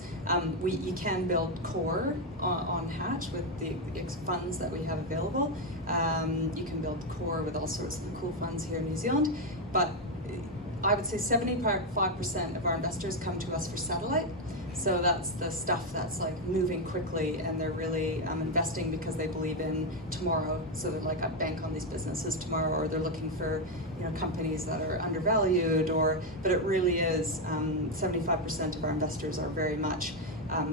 you can build core on Hatch with the funds that we have available. You can build core with all sorts of cool funds here in New Zealand, but I would say 75% of our investors come to us for satellite. So that's the stuff that's like moving quickly, and they're really investing because they believe in tomorrow. So they're like, I bank on these businesses tomorrow, or they're looking for, you know, companies that are undervalued. But it really is 75% of our investors are very much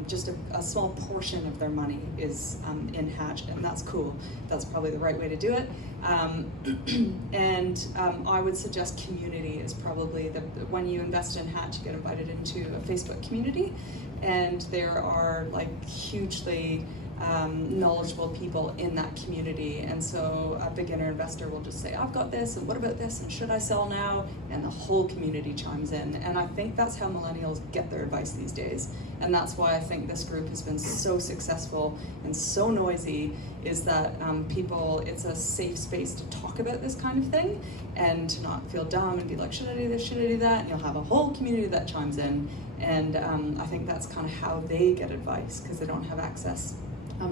just a small portion of their money is in Hatch, and that's cool. That's probably the right way to do it. And I would suggest community is probably when you invest in Hatch, you get invited into a Facebook community, and there are like hugely knowledgeable people in that community. And so a beginner investor will just say, I've got this, and what about this, and should I sell now? And the whole community chimes in. And I think that's how millennials get their advice these days. And that's why I think this group has been so successful and so noisy, is that it's a safe space to talk about this kind of thing and to not feel dumb and be like, should I do this, should I do that? And you'll have a whole community that chimes in. And I think that's kind of how they get advice, because they don't have access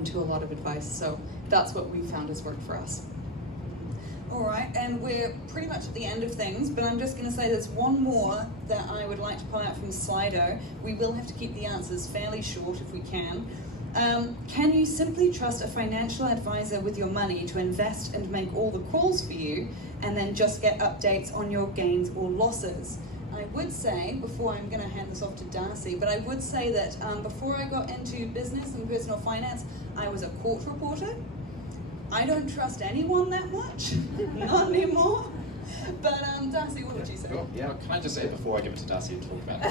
to a lot of advice. So that's what we found has worked for us. All right, and we're pretty much at the end of things, but I'm just going to say there's one more that I would like to pull out from Slido. We will have to keep the answers fairly short if we can. Can you simply trust a financial advisor with your money to invest and make all the calls for you, and then just get updates on your gains or losses? I would say, before I'm going to hand this off to Darcy, but I would say that before I got into business and personal finance, I was a court reporter. I don't trust anyone that much, not anymore. But Darcy, what would you say? Well, yeah. Can I just say before I give it to Darcy to talk about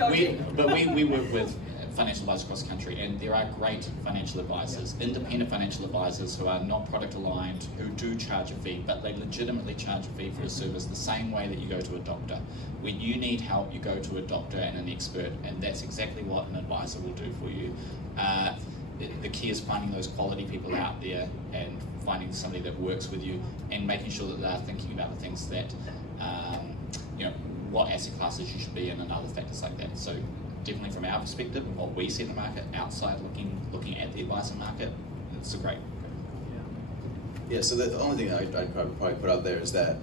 it? We work with financial advisors across the country, and there are great financial advisors, independent financial advisors who are not product aligned, who do charge a fee, but they legitimately charge a fee for a service the same way that you go to a doctor. When you need help, you go to a doctor and an expert, and that's exactly what an advisor will do for you. The key is finding those quality people out there and finding somebody that works with you and making sure that they're thinking about the things that, what asset classes you should be in and other factors like that. So definitely from our perspective and what we see in the market outside looking at the advisor market, it's a great. Yeah, so the only thing I'd probably put out there is that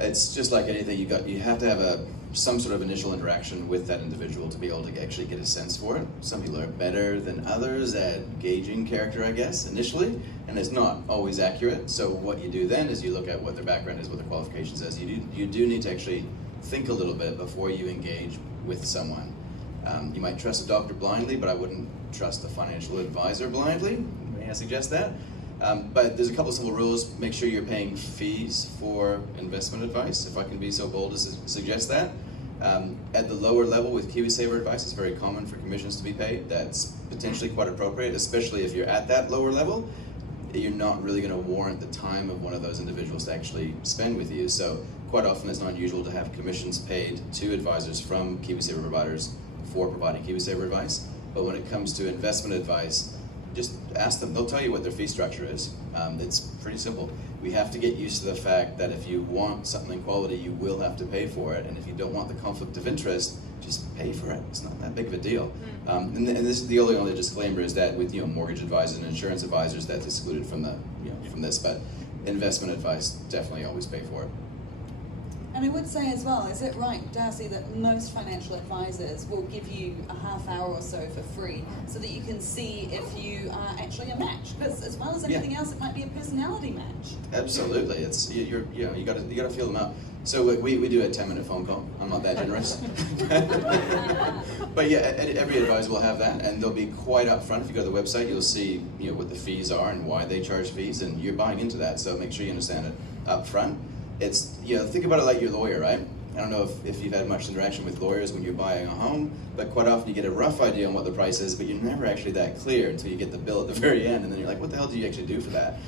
it's just like anything, you have to have some sort of initial interaction with that individual to be able to actually get a sense for it. Some people are better than others at gauging character, I guess, initially, and it's not always accurate. So what you do then is you look at what their background is, what their qualifications is. You do need to actually think a little bit before you engage with someone. You might trust a doctor blindly, but I wouldn't trust a financial advisor blindly. May I suggest that? But there's a couple of simple rules. Make sure you're paying fees for investment advice, if I can be so bold as to suggest that. At the lower level with KiwiSaver advice, it's very common for commissions to be paid. That's potentially quite appropriate, especially if you're at that lower level. You're not really going to warrant the time of one of those individuals to actually spend with you. So quite often it's not unusual to have commissions paid to advisors from KiwiSaver providers for providing KiwiSaver advice. But when it comes to investment advice, just ask them. They'll tell you what their fee structure is. It's pretty simple. We have to get used to the fact that if you want something quality, you will have to pay for it. And if you don't want the conflict of interest, just pay for it. It's not that big of a deal. And this is the only disclaimer is that with mortgage advisors and insurance advisors, that's excluded from from this. But investment advice, definitely always pay for it. And I would say as well, is it right, Darcy, that most financial advisors will give you a half hour or so for free so that you can see if you are actually a match? Because as well as anything else, it might be a personality match. Absolutely, it's you got to feel them out. So we do a 10-minute phone call. I'm not that generous, but yeah, every advisor will have that, and they'll be quite upfront. If you go to the website, you'll see what the fees are and why they charge fees, and you're buying into that. So make sure you understand it up front. It's think about it like your lawyer, right? I don't know if you've had much interaction with lawyers when you're buying a home, but quite often you get a rough idea on what the price is, but you're never actually that clear until you get the bill at the very end, and then you're like, what the hell do you actually do for that?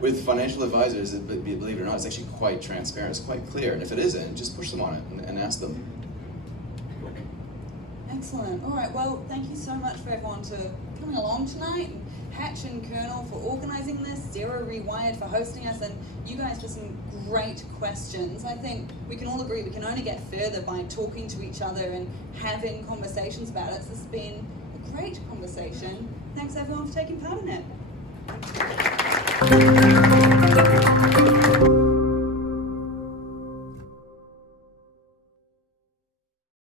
With financial advisors, believe it or not, it's actually quite transparent, it's quite clear, and if it isn't, just push them on it and ask them. Excellent. All right, well, thank you so much for everyone for coming along tonight. Hatch and Kernel for organizing this, Zero Rewired for hosting us, and you guys for some great questions. I think we can all agree we can only get further by talking to each other and having conversations about it. So this has been a great conversation. Thanks everyone for taking part in it.